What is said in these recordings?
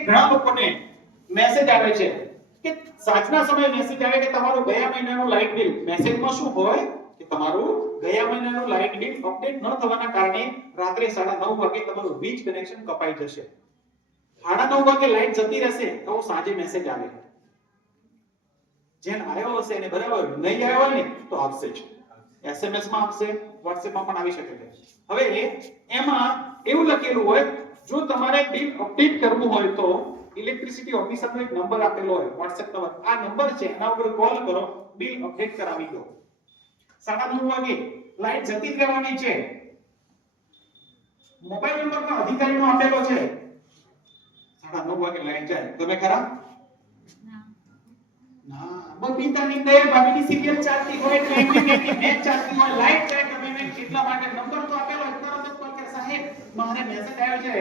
કે ઘણા લોકોને મેસેજ આવે છે કે સાંજના સમયે મેસેજ આવે કે તમારું ગયા મહિનાનું લાઇટ બિલ, મેસેજમાં શું હોય કે તમારું ગયા મહિનાનું લાઇટ બિલ અપડેટ ન થવાના કારણે રાત્રે 9:30 વાગે તમારું વીજ કનેક્શન કપાઈ જશે. 9:30 વાગે લાઇટ જતી રહેશે તો સાંજે મેસેજ આવે. જેન આવ્યો હશે એને બરાબર, નહીં આવ્યો હોય ને તો આવશે જ. SMS માં આવશે, WhatsApp માં પણ આવી શકે છે. હવે એમાં એવું લખેલું હોય જો તમારે બિલ અપડેટ કરવું હોય તો ઇલેક્ટ્રિસિટી ઓફિસરનો એક નંબર આપેલો હોય, WhatsApp નંબર. આ નંબર છે, આના ઉપર કોલ કરો, બિલ અપડેટ કરાવી દો. 9:30 વાગે લાઈટ જતી જ રહેવાની છે. મોબાઈલ નંબર પણ અધિકારીનો આપેલો છે. 9:30 વાગે લાઈટ જાય તમે ખરા? ના, બબીતાની દયા ભાભીની સિરિયલ ચાલતી હોય, ટ્રેનની મેચ ચાલતી હોય, લાઈટ જાય તમે કેટલા માટે નંબર તો આપેલો હોય, તરત જ કોલ કરે સાહેબ મારે મેસેજ આવ્યો છે,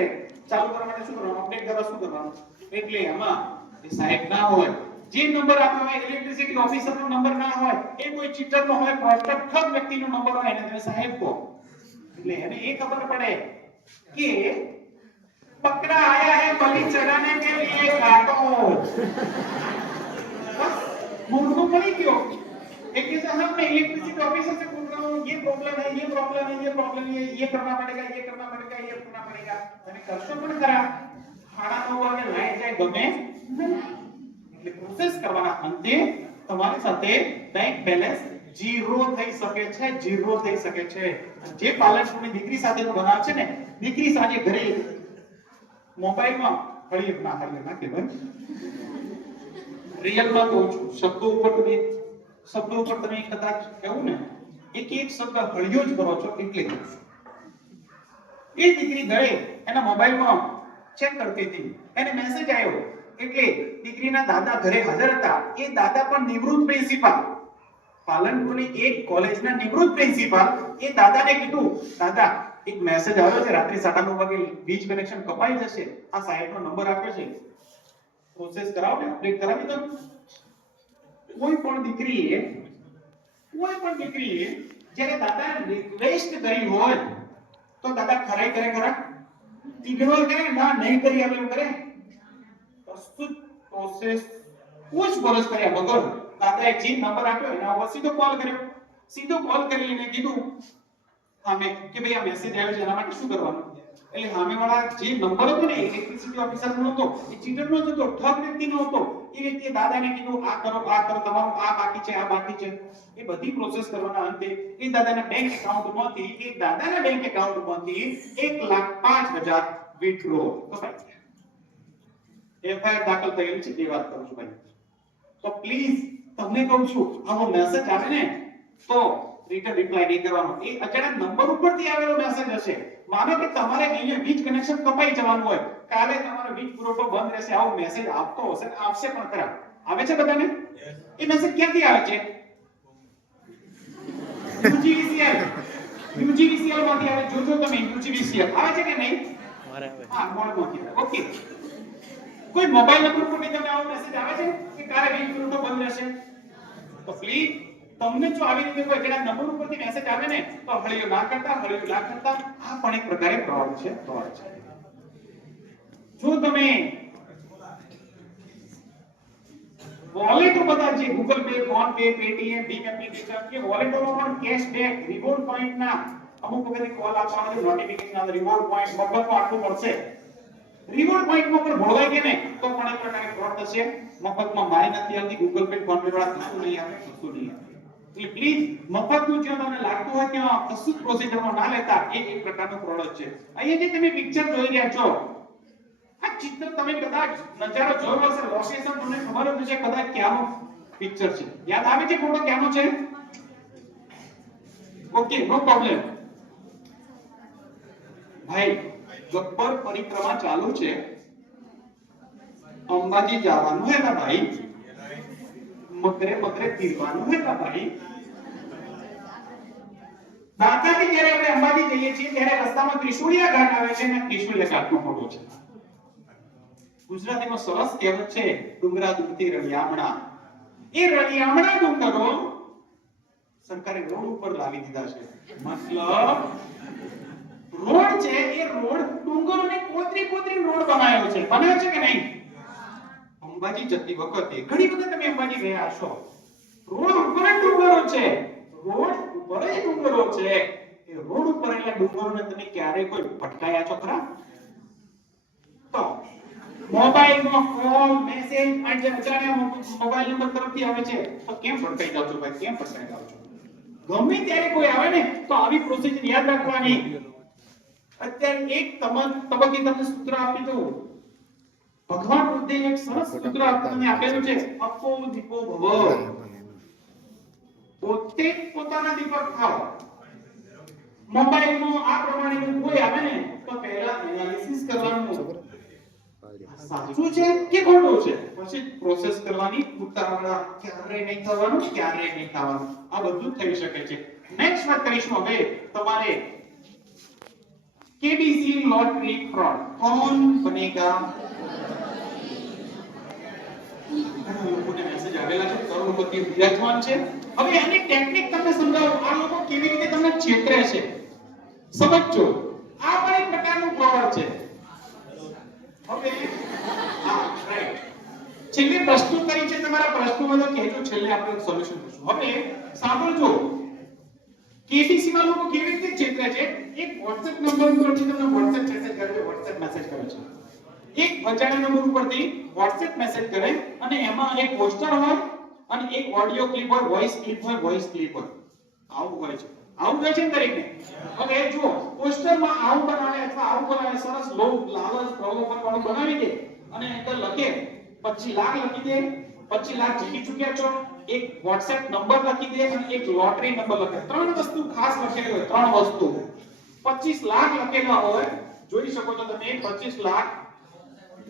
ચાલુ કરવા માટે શું કરવાનું, અપડેટ કરવા શું કરવાનું? એટલે આમાં એ સાહેબ ના હોય. જે નંબર આપ્યો હોય ઇલેક્ટ્રિસિટી ઓફિસરનો નંબર ના હોય, એ કોઈ ચીટરનો હોય, ઠગ વ્યક્તિનો નંબર હોય એને તમે સાહેબ કહો. એટલે એને એ ખબર પડે કે પકડા આયા હે બलि चढ़ाने के लिए काटो. मुर्गो पड़ी क्यों? एक के साहब मैं इलेक्ट्रिसिटी ऑफिसर से पूछ रहा हूँ, ये प्रॉब्लम है, ये प्रॉब्लम है, ये प्रॉब्लम है, ये करना पड़ेगा, ये करना पड़ेगा, ये करना पड़ेगा. તમે કરશો પણ ખરા. 9:30 વાગે લાઈટ જાય ગમે એટલે પ્રોસેસ કરવાના અંતે તમારી સાથે બેંક બેલેન્સ જીરો થઈ શકે છે, જીરો થઈ શકે છે. જે પાલનપુરની દીકરી સાથેનો બનાવ છે ને, દીકરી સાંજે ઘરે મોબાઈલમાં હળિયત ના કે ભાઈ રિયલમાં કહું છું, શબ્દો ઉપર તમે કદાચ કહું ને એક શબ્દ હળિયો જ કરો છો એટલે એ દીકરી ઘરે એના મોબાઈલમાં ચેક કરતી હતી, એને મેસેજ આવ્યો એટલે દીકરીના દાદા ઘરે હાજર હતા. એ દાદા પણ નિવૃત્ત પ્રિન્સિપાલ, પાલનપુરની એક કોલેજના નિવૃત્ત પ્રિન્સિપાલ. એ દાદાને કીધું દાદા એક મેસેજ આવ્યો છે, રાત્રે 9:30 વાગે વીજ કનેક્શન કપાઈ જશે, આ સાહેબનો નંબર આપ્યો છે, પ્રોસેસ કરાવો ને, અપડેટ કરાવી દો. કોઈ પણ દીકરીએ જ્યારે દાદા રિક્વેસ્ટ કરી હોય તો દાદા ખરાઈ કરે ખરા? ઇગ્નોર કરે ના, નહીં કરી આવે એવું કરે? પ્રસ્તુત પ્રોસેસ પૂછપરછ કર્યા વગર દાદાએ જે નંબર આપ્યો એના ઉપર સીધો કોલ કર્યો. સીધો કોલ કરીને કીધું સામે કે ભાઈ આ મેસેજ આવ્યો છે, એના માટે શું કરવાનું? એટલે સામેવાળા જે નંબર હતો ને ઇલેક્ટ્રિસિટી ઓફિસરનો હતો, એ ચીટરનો જ હતો, ઠગ વ્યક્તિનો હતો. એ વ્યક્તિએ દાદાને કીધું આ કરો, તમારું આ બાકી છે, આ બાકી છે. એ બધી પ્રોસેસ કરવાના અંતે એ દાદાના બેંક એકાઉન્ટમાંથી 1,05,000 વિથડ્રો કપાઈ ગયા. એફઆઈઆર દાખલ થયેલી છે, એ વાત કરું છું ભાઈ. તો પ્લીઝ તમને કહું છું, આવો મેસેજ આવે ને તો રિટર્ન રિપ્લાય નહીં કરવાનો. એ અજાણ્યા નંબર ઉપરથી આવેલો મેસેજ હશે. માનો કે તમારે અહીંયા વીજ કનેક્શન કપાઈ જવાનું હોય, કાલે તમારો વીજ પુરવઠો બંધ રહેશે, આવો મેસેજ આવતો હશે, આવશે પણ ખરા. આવે છે બધાને? એ મેસેજ ક્યાંથી આવે છે? UGVCL માંથી આવે. જોજો તમે UGVCL આવે છે કે નહીં? હા, મોડમાંથી આવે. ઓકે. કોઈ મોબાઈલ નંબર પરથી તમને આવો મેસેજ આવે છે કે કાલે વીજ પુરવઠો બંધ રહેશે? તો પ્લીઝ તમને જો આવી રીતે કોઈ જેના નંબર ઉપરથી મેસેજ આવે ને તો હળિયો ના કરતા. આ પણ એક પ્રકારે ફ્રોડ છે. જો તમે વોલેટો બધા જે Google Pay, PhonePe, Paytm, ભીમ એપ્લિકેશન કે વોલેટોમાં પણ કેશબેક, રિવોર્ડ પોઈન્ટ ના અમુક વખતે કોલ આવવાનો છે, નોટિફિકેશન આવે, રિવોર્ડ પોઈન્ટ મફતમાં આપવું પડશે. રિવોર્ડ પોઈન્ટમાં પણ ભોળવાઈ ગયા ને તો પણ એક પ્રકારે ફ્રોડ થશે. મફતમાં મારી નથી આવતી, ગૂગલ પે, ફોન પે વાળા કશું નહીં આપે. એટલે પ્લીઝ મફતનું જો તમને લાગતું હોય કે કશું પ્રોસિજરમાં ના લેતા, એ એક પ્રકારનો ફ્રોડ છે. અહીંયા જે તમે પિક્ચર જોઈ રહ્યા છો, આ ચિત્ર તમે કદાચ નજારો જોયો હશે, લોકેશન તમને ખબર જ છે કદાચ ક્યાંનો પિક્ચર છે. યાદ આવે છે ફોટો ક્યાંનો છે? ઓકે, નો પ્રોબ્લેમ. ભાઈ ગબ્બર પરિક્રમા ચાલુ છે, અંબાજી જવાનું હે ના ભાઈ, મકરે ફીરવાનું હે ના ભાઈ. દાતાથી જ્યારે આપણે અંબાજી જઈએ છીએ ત્યારે રસ્તામાં ત્રિશુળિયા ઘાટ આવે છે, અને ત્રિશુળિયા ઘાટનો ફોટો છે. ગુજરાતીમાં સરસ કહેવત છે, ડુંગરા દૂરથી રળિયામણા. એ રળિયામણા ડુંગરો સરકારે રોડ ઉપર લાવી દીધા છે. મતલબ રોડ છે એ રોડ ડુંગરોને કોતરી કોતરી રોડ બનાવ્યો છે કે નહીં? અંબાજી જતી વખતે ઘણી વખત તમે અંબાજી ગયા હશો, રોડ ઉપર જ ડુંગરો છે, રોડ ઉપર જ ડુંગરો છે. એ રોડ ઉપર એટલે ડુંગરોને તમે ક્યારે કોઈ ભટકાયા છો ખરા? તો મોબાઈલનો કોલ મેસેજ અજાણ્યા મોબાઈલ નંબર તરફથી આવે છે તો કેમ ભટકાઈ જાવ છો ભાઈ? કેમ ભટકાઈ જાવ છો? ગમે ત્યારે કોઈ આવે ને તો આવી પ્રોસિજર યાદ રાખવાની. અત્યારે એક તબક્કે તમને સૂત્ર આપી દઉં. ભગવાન બુદ્ધે એક સરસ સૂત્ર આપણને આપેલું છે, અપો દીપો ભવ. પોતે પોતાના દીપક થાવ. મોબાઈલનો આ પ્રમાણે કોઈ આવે ને તો પહેલા એનાલિસિસ કરવાનું, સાચું છે કે ખોટું છે, પછી પ્રોસેસ કરવાની. ઉતાવળા ક્યારેય નહીં થવાનું. આ બધું થઈ શકે છે. નેક્સ્ટ વાત કરીશું હવે તમારે केबीसी लॉटरी फ्रॉड कौन बनेगा? લોકોને મેસેજ આવેલા છે, કરોડપતિ વિરાજમાન છે. હવે આની ટેકનિક તમને સમજાવું, આ લોકો કેવી રીતે તમને છેતરે છે સમજજો. આ પણ એક પ્રકારનું ફ્રોડ છે. હવે હા રાઈટ, છેલ્લે પ્રશ્નો કરી છે, તમારા પ્રશ્નો બધા કહેજો, છેલ્લે આપણે સોલ્યુશન કરીશું. હવે સાંભળજો, કેબીસી માં લોકો કેવી રીતે છેતરે છે. એક WhatsApp નંબર ઉપરથી તમને WhatsApp મેસેજ કરે છે. એક અજાણ્યા નંબર ઉપરથી WhatsApp મેસેજ કરે અને એમાં એક પોસ્ટર હોય અને એક ઓડિયો ક્લિપ હોય, વોઇસ ક્લિપ હોય. આવું હોય છે ને દરેકને. હવે જો પોસ્ટરમાં આવું બનાવે સરસ લોભ લાલચ પ્રલોભન વાળું બનાવી દે અને અંદર લખે 25 લાખ લખી દે, 25 લાખ જીતી ચૂક્યા છો, એક WhatsApp નંબર લખી દે અને એક લોટરી નંબર લખે. ત્રણ વસ્તુ ખાસ લખેલી હોય, 25 લાખ લખેલા હોય, જોઈ શકો છો તમે. 25 લાખ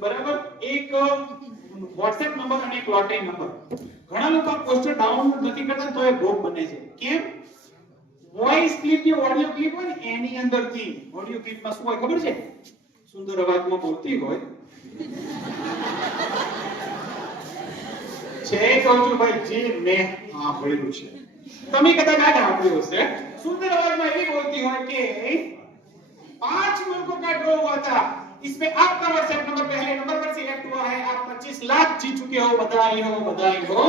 બરાબર, એક WhatsApp નંબર અને એક લોટરી નંબર. ઘણા લોકો પોસ્ટર ડાઉનલોડ નથી કરતા તો એ ભોગ બને છે. કેમ? વોઇસ ક્લિપ કે ઓડિયો ક્લિપ હોય ને એની અંદરથી, ઓડિયો ક્લિપમાં શું હોય ખબર છે? સુંદર અવાજમાં બોલતી હોય છે. કહું છું ભાઈ, જે મેં સાંભળ્યું છે, તમે કદાચ આ સાંભળ્યું હશે. सुंदर आवाज में भी बोलती है कि 5 मुल्कों का ड्रॉ हुआ था, इसमें आपका व्हाट्सएप नंबर पहले नंबर पर सिलेक्ट हुआ है, आप 25 लाख जीत चुके हो, बधाई हो।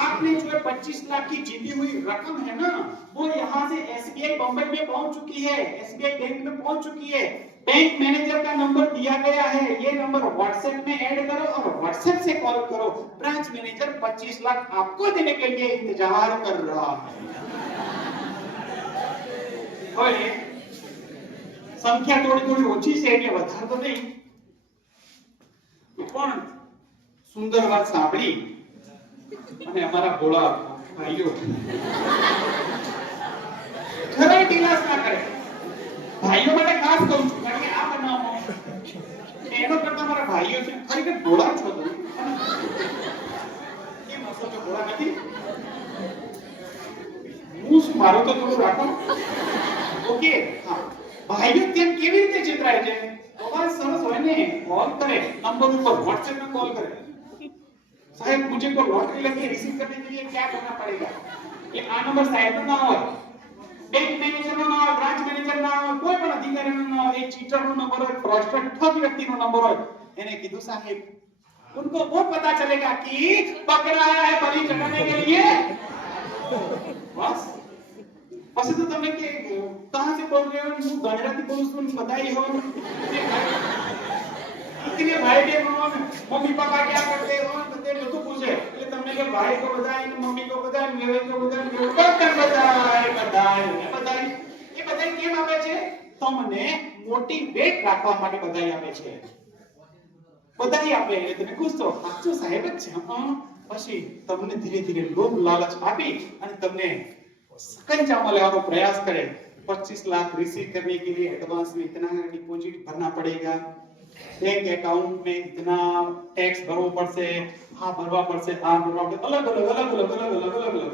आपने जो 25 लाख की जीती हुई रकम है ना, वो यहाँ से एसबीआई बॉम्बे में पहुंच चुकी है, एसबीआई बैंक में पहुंच चुकी है। बैंक मैनेजर का नंबर दिया गया है, ये नंबर व्हाट्सएप में ऐड करो और व्हाट्सएप से कॉल करो। ब्रांच मैनेजर 25 लाख आपको देने के लिए इंतजार कर रहा है। ओए, संख्या थोड़ी ઓછી છે એટલે વધારે તો નહીં, પણ સુંદર વાત સાંભળી અને અમારા ભોળા ભાઈઓ ખરા ઢીલાસ ના કરે. ભાઈઓ માટે ખાસ કહું છું, કારણ કે આ બનાવો એનો કરતા મારા ભાઈઓ છે, ખરેખર ભોળા છો તમે. કેમ હસો છો? ભોળા નથી? હું મારો તો થોડું રાખો. ઓકે, હા. ભાઈઓ તેમ કેવી રીતે ચિતરાય છે? અવાજ સરસ હોય ને, કોલ કરે નંબર ઉપર, WhatsApp में कॉल करे, साहब मुझे को लॉटरी लगी है, रिसीव करने के लिए क्या करना पड़ेगा? ये आ नंबर साहब ना हो, बैंक मैनेजर નો ના હોય, બ્રાન્ચ મેનેજર ના હોય, કોઈ પણ અધિકારી નો ના હોય, એ ચીટર નો નંબર હોય, ફ્રોડસ્ટર ઠગ વ્યક્તિ નો નંબર હોય. એને કીધું સાહેબ, उनको वो पता चलेगा कि पकड़ा है बलि चढ़ाने के लिए. बस પછી તો તમને કે कहां से बोल रहे हो? હું ગણરાતી બોલું છું, બધાઈ હો. इतने भाई के मम्मी पापा क्या करते हो बते બધું પૂછે એટલે તમને કે ભાઈ કો બધાઈ, મમ્મી કો બધાઈ, મેરે કો બધાઈ, મેરે કો બધાઈ. એ બધાઈ કેમ આપે છે? તમને મોટિવેટ રાખવા માટે બધાઈ આપે છે. બધાઈ આપે એટલે તમે ખુશ થો, સાચું સાહેબ જ છે. પછી તમને ધીરે ધીરે લોભ લાલચ આપી અને તમને सकंजा लेવાનો प्रयास करे. 25 लाख रिसीव करने के लिए एडवांस में इतना डिपॉजिट भरना पड़ेगा, बैंक अकाउंट में इतना टैक्स भरવો પડશે, આ ભરવા પડશે, આ ભરવા પડશે, અલગ અલગ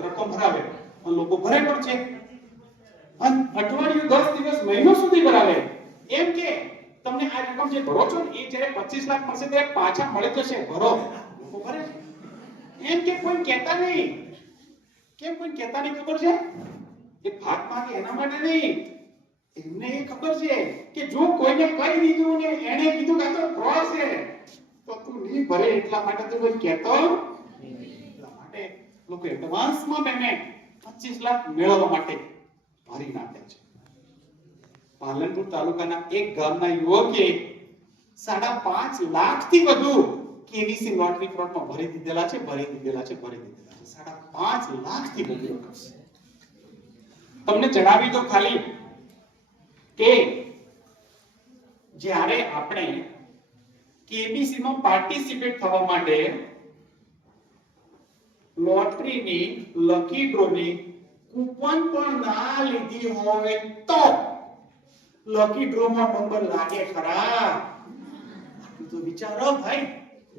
રકમ ભરાવે અને લોકો ભરે પણ છે. અને અઠવાડિયું 10 દિવસ મહિનો સુધી ભરાવે. એમ કે તમને આ રકમ જે ભરો છો ને એ જ્યારે 25 લાખ મળશે ત્યારે પાછા મળી જશે, ભરો. લોકો ભરે. એમ કે કોઈ કહેતા નહીં. કેમ કોઈ કહેતા નહીં ખબર છે? એ ભાગ માંગે એના માટે નહીં, એમને એ ખબર છે કે જો કોઈને કહી દીધું ને એને કીધું કે આ તો ફ્રોડ છે તો તું નહીં ભરે, એટલા માટે તો કોઈ કહેતો એટલા માટે લોકો એડવાન્સમાં પેમેન્ટ 25 લાખ મેળવવા માટે ભરી નાખે છે. પાલનપુર તાલુકાના એક ગામના યુવકે 5.5 લાખથી વધુ કેવીસી લોટરી ફ્રોડમાં ભરી દીધેલા છે. 5.5 લાખથી વધુ રકમ. તમને જણાવી દો ખાલી કે જ્યારે આપણે કેબીસી માં પાર્ટિસિપેટ થવા માટે લોટરીની લકી ડ્રોની કૂપન પણ ના લીધી હોય તો લકી ડ્રો માં નંબર લાગે ખરા? તો વિચારો ભાઈ.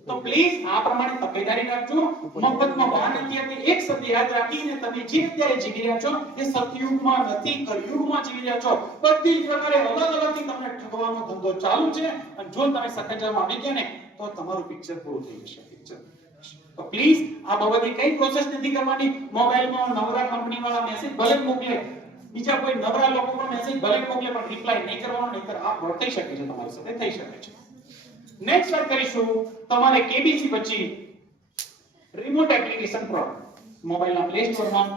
તો પ્લીઝ આ પ્રમાણે તકેદારી રાખજો. મફતમાં વાહન નથી આપી. એક શબ્દ યાદ રાખીને તમે જે અત્યારે જીવી રહ્યા છો એ સતયુગમાં નથી, કળિયુગમાં જીવી રહ્યા છો. બધી જ પ્રકારે અલગ અલગથી તમને ઠગવાનો ધંધો ચાલુ છે અને જો તમે સકંજામાં આવી ગયા ને તો તમારું પિક્ચર પૂરું થઈ જશે. તો પ્લીઝ આ બાબતે કઈ પ્રોસેસ નથી કરવાની. મોબાઈલમાં નવરા કંપની વાળા મેસેજ ભલે મોકલે, બીજા કોઈ નવરા લોકો પણ મેસેજ ભલે મોકલે, પણ રિપ્લાય નહીં કરવાનો, નહીતર આ ફ્રોડ થઈ શકે છે, તમારી સાથે થઈ શકે છે. નેક્સ્ટ વાત કરીશું તમારે કેબીસી પછી રિમોટ એપ્લિકેશન ફ્રોડ. મોબાઈલના પ્લે સ્ટોરમાં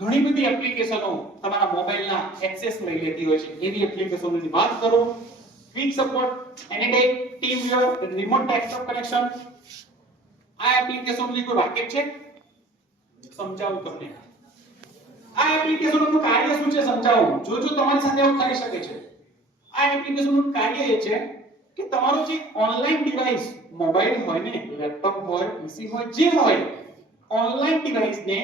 ઘણી બધી એપ્લિકેશનો તમારા મોબાઈલના એક્સેસ લઈ લેતી હોય છે. એવી એપ્લિકેશનોની વાત કરો. Quick support, AnyDesk, team viewer, remote desktop connection. આ એપ્લિકેશનની કોઈ વાકેફ છે? સમજાવું તમને. આ એપ્લિકેશનનું કાર્ય શું છે સમજાવું. જો તમારી સાથે એવું થઈ શકે છે. આ એપ્લિકેશનનું કાર્ય એ છે કે તમારો જે ઓનલાઈન ડિવાઇસ, મોબાઈલ હોય ને, લેપટોપ હોય, પીસી હોય, જે હોય, ઓનલાઈન ડિવાઇસને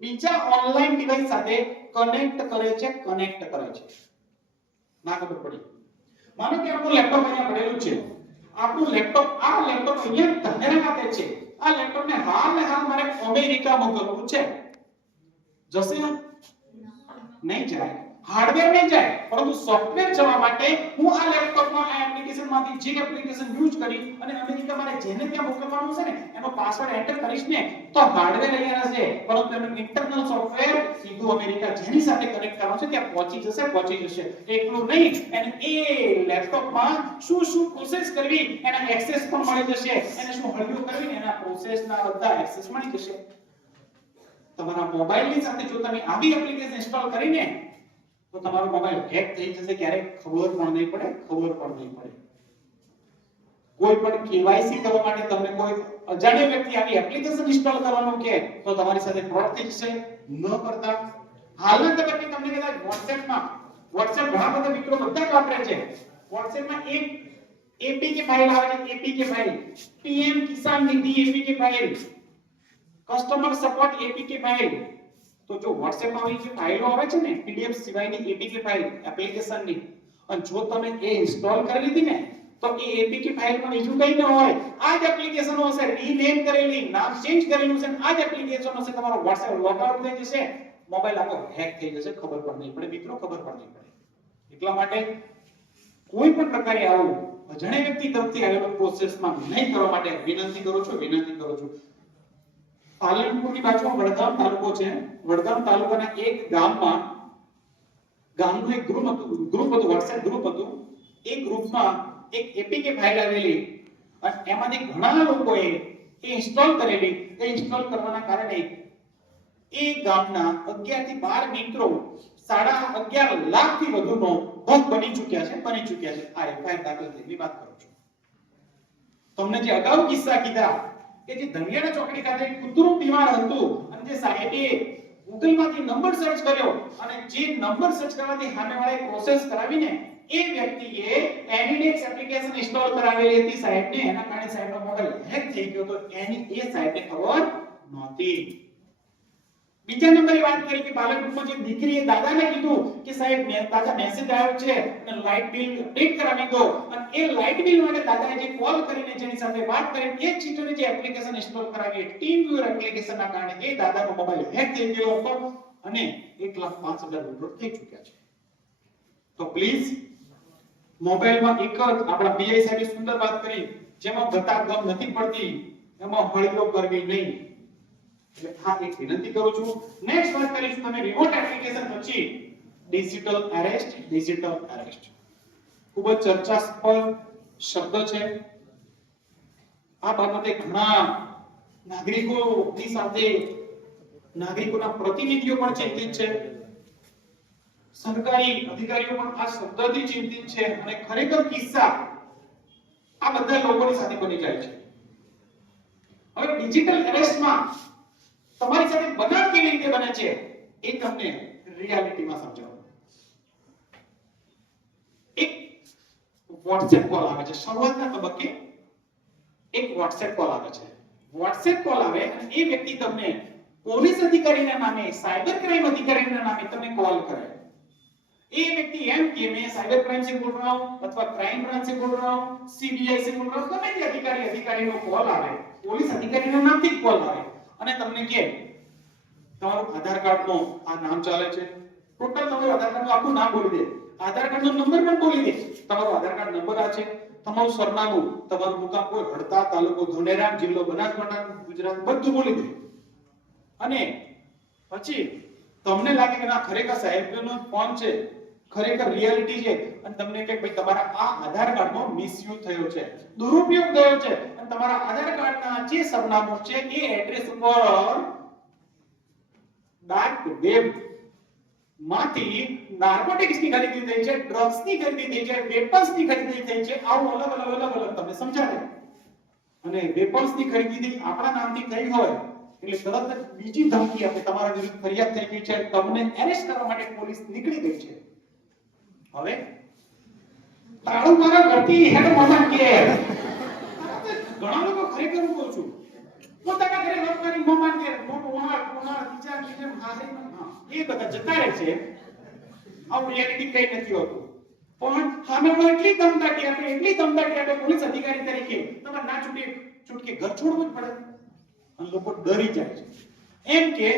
બીજા ઓનલાઈન ડિવાઇસ સાથે કનેક્ટ કરે છે. ના ખબર પડી? માનો કે આપણું લેપટોપ અહીંયા પડેલું છે. આપણું લેપટોપ, આ લેપટોપ અહીંયા ધાનેરા ખાતે છે. આ લેપટોપને હાલ મારે અમેરિકા મોકલવું છે. જશે ને? નહીં જાય. હાર્ડવેર નહીં જાય, પરંતુ સોફ્ટવેર જવા માટે હું આ લેપટોપમાં આ એપ્લિકેશનમાંથી જે એપ્લિકેશન યુઝ કરી અને અમેરિકા મારે જેને ત્યાં મોકલવાનું છે ને એનો પાસવર્ડ એન્ટર કરીશ ને તો હાર્ડવેર અહીંયા રહેશે, પરંતુ એનું ઇન્ટરનલ સોફ્ટવેર સીધું અમેરિકા જેની સાથે કનેક્ટ કરવાનું છે ત્યાં પહોંચી જશે. એટલું નહીં, એને એ લેપટોપમાં શું પ્રોસેસ કરવી એના એક્સેસ પણ મળી જશે. એને શું હળવું કરવી એના પ્રોસેસના બધા એક્સેસ મળી જશે. તમારા મોબાઈલની સાથે જો તમે આવી એપ્લિકેશન ઇન્સ્ટોલ કરીને તો તમારો મોબાઈલ હેક થઈ જશે. ક્યારે ખબર પણ નહીં પડે. કોઈ પણ કેવાયસી કરવા માટે તમને કોઈ અજાણ્યો વ્યક્તિ આવી એપ્લિકેશન ઇન્સ્ટોલ કરવાનું કે તો તમારી સાથે ફ્રોડ થઈ જશે. ન કરતા. હાલના તબક્કે તમને કદાચ WhatsApp ઘણા બધા મિત્રો બધા વાપરે છે. WhatsAppમાં એક APK ફાઇલ આવે છે. APK ફાઇલ, PM કિસાન નિધિ APK file, customer support APK file. તો જો WhatsApp માં આવી જે ફાઇલો આવે છે ને, PDF સિવાયની APK ફાઇલ એપ્લિકેશનની, અને જો તમે એ ઇન્સ્ટોલ કરી લીધી ને તો એ APK ફાઇલમાં બીજું કંઈ ન હોય, આ જ એપ્લિકેશનો હશે, રીનેમ કરેલી, નામ ચેન્જ કરેલું છે, આ જ એપ્લિકેશન હશે. તમારો WhatsApp લોગ આઉટ થઈ જશે, મોબાઈલ આખો હેક થઈ જશે. ખબર પણ નહીં પડે મિત્રો, એટલા માટે કોઈ પણ પ્રકારે આવું અજાણ્યા વ્યક્તિ તરફથી આવેલો પ્રોસેસમાં નહીં કરવા માટે વિનંતી કરું છું. પાલનપુરની બાજુમાં વડગામ તાલુકો છે. વડગામ તાલુકાના એક ગામનું એક ગ્રુપ હતું, WhatsApp ગ્રુપ હતું. એ ગ્રુપમાં એક APK ફાઇલ આવેલી અને એમાંથી ઘણા લોકોએ એ ઇન્સ્ટોલ કરેલી. એ ઇન્સ્ટોલ કરવાના કારણે એ ગામના 11 થી 12 મિત્રો 11.5 લાખથી વધુનો ભોગ બની ચૂક્યા છે. આ FIR દાખલ થયેલી વાત કરું છું. તમને જે અગાઉ કિસ્સા કીધા કે જે ધનિયાના ચોકડી ખાતે એક કૂતરું બીમાર હતું અને જે સાહેબે ગૂગલમાંથી નંબર સર્ચ કર્યો અને જે નંબર સર્ચ કરવાથી સામેવાળાએ પ્રોસેસ કરાવીને એ વ્યક્તિએ એનીડેક્સ એપ્લિકેશન ઇન્સ્ટોલ કરાવેલી હતી સાહેબને. એના કારણે સાહેબનો મોબાઈલ હેક થઈ ગયો તો એની એ સાહેબને ખબર નહોતી. બીજા નંબરે વાત કરી કે પાલનપુરમાં જે દીકરીએ દાદાને કીધું કે સાહેબ તાજા મેસેજ આવ્યો છે અને લાઇટ બિલ અપડેટ કરાવી દો, અને એ લાઇટ બિલ માટે દાદાએ જે કોલ કરીને જેની સાથે વાત કરીને એ ચીટોની જે એપ્લિકેશન ઇન્સ્ટોલ કરાવી ટીમ વ્યુઅર એપ્લિકેશનના કારણે એ દાદાનો મોબાઈલ હેક થઈ ગયો હતો અને 1,05,000 ડાઉનલોડ થઈ ચૂક્યા છે. તો પ્લીઝ મોબાઈલમાં એક જ આપણા પીઆઈ સાહેબે સુંદર વાત કરી, જેમાં ગતા ગમ નથી પડતી એમાં હળીઓ કરવી નહીં. એટલે આ એક વિનંતી કરું છું. નેક્સ્ટ વાત કરીશું તમે રિમોટ એપ્લિકેશન પછી ડિજિટલ એરેસ્ટ ખૂબ જ ચર્ચાસ્પદ શબ્દ છે. આ બાબતે ઘણા નાગરિકોની સાથે નાગરિકોના પ્રતિનિધિઓ પણ ચિંતિત છે, સરકારી અધિકારીઓ પણ આ શબ્દથી ચિંતિત છે અને ખરેખર કિસ્સા આ બધા લોકોની સાથે બની જાય છે. હવે ડિજિટલ એરેસ્ટમાં તમારી સાથે બનાવ કેવી રીતે બને છે એ તમને રિયાલિટીમાં સમજાવું. એક WhatsApp કોલ આવે છે, શરૂઆતના તબક્કે એક WhatsApp કોલ આવે છે. WhatsApp કોલ આવે અને એ વ્યક્તિ તમને પોલીસ અધિકારીના નામે, સાયબર ક્રાइम अधिकारी नाम તમને कॉल करे. ये व्यक्ति एम के मैं साइबर क्राइम से बोल रहा हूं अथवा क्राइम ब्रांच से बोल रहा हूं, सीबीआई से बोल रहा हूं, गમે તે અધિકારીનો કોલ આવે, પોલીસ અધિકારીના નામથી કોલ આવે અને તમને કહે તમારું આધાર કાર્ડનો આ નામ ચાલે છે, ટોટલ તમારું આધાર કાર્ડનું આખું નામ બોલી દે, આધાર કાર્ડનો નંબર પણ બોલી દે, તમારો આધાર કાર્ડ નંબર આ છે, તમારું સરનામું, તમારું મુકામ કોઈ હડતા, તાલુકો ધોનેરામ, જિલ્લો બનાસકાંઠા, ગુજરાત બધું બોલી દે. અને પછી તમને લાગે કે ના ખરેખર સાહેબનો ફોન છે, ખરેખર રિયાલિટી છે અને તમને કે ભાઈ તમારા આ આધાર કાર્ડનો મિસયુઝ થયો છે, દુરુપયોગ થયો છે અને તમારા આધાર કાર્ડના જે સરનામું છે એ એડ્રેસ ઉપર ડાર્ક વેબ માંથી નાર્કોટિક્સની ખરીદી થઈ છે, ડ્રગ્સની ખરીદી થઈ છે, વેપન્સની ખરીદી થઈ છે. આવું અલગ તમને સમજાવે. અને વેપન્સની ખરીદી થઈ આપણા નામથી થઈ હોય એટલે તરત જ બીજી ધમકી આપે, તમારા વિરુદ્ધ ફરિયાદ થઈ ગઈ છે, તમને એરેસ્ટ કરવા માટે પોલીસ નીકળી ગઈ છે. હવે તાળું મારા ઘરથી હેડ મોમાં કે ઘણા લોકો ખરેખર હું કહું છું પોતાના ઘરે લોકની મોમાં કે મોમાં બીજા એ બધા જતા રહે છે. આવું રિયાલિટી કઈ નથી હોતું. પણ સામે એટલી ધમકી આપે પોલીસ અધિકારી તરીકે તમારે ના છૂટકે ઘર છોડવું જ પડે અને લોકો ડરી જાય છે. એમ કે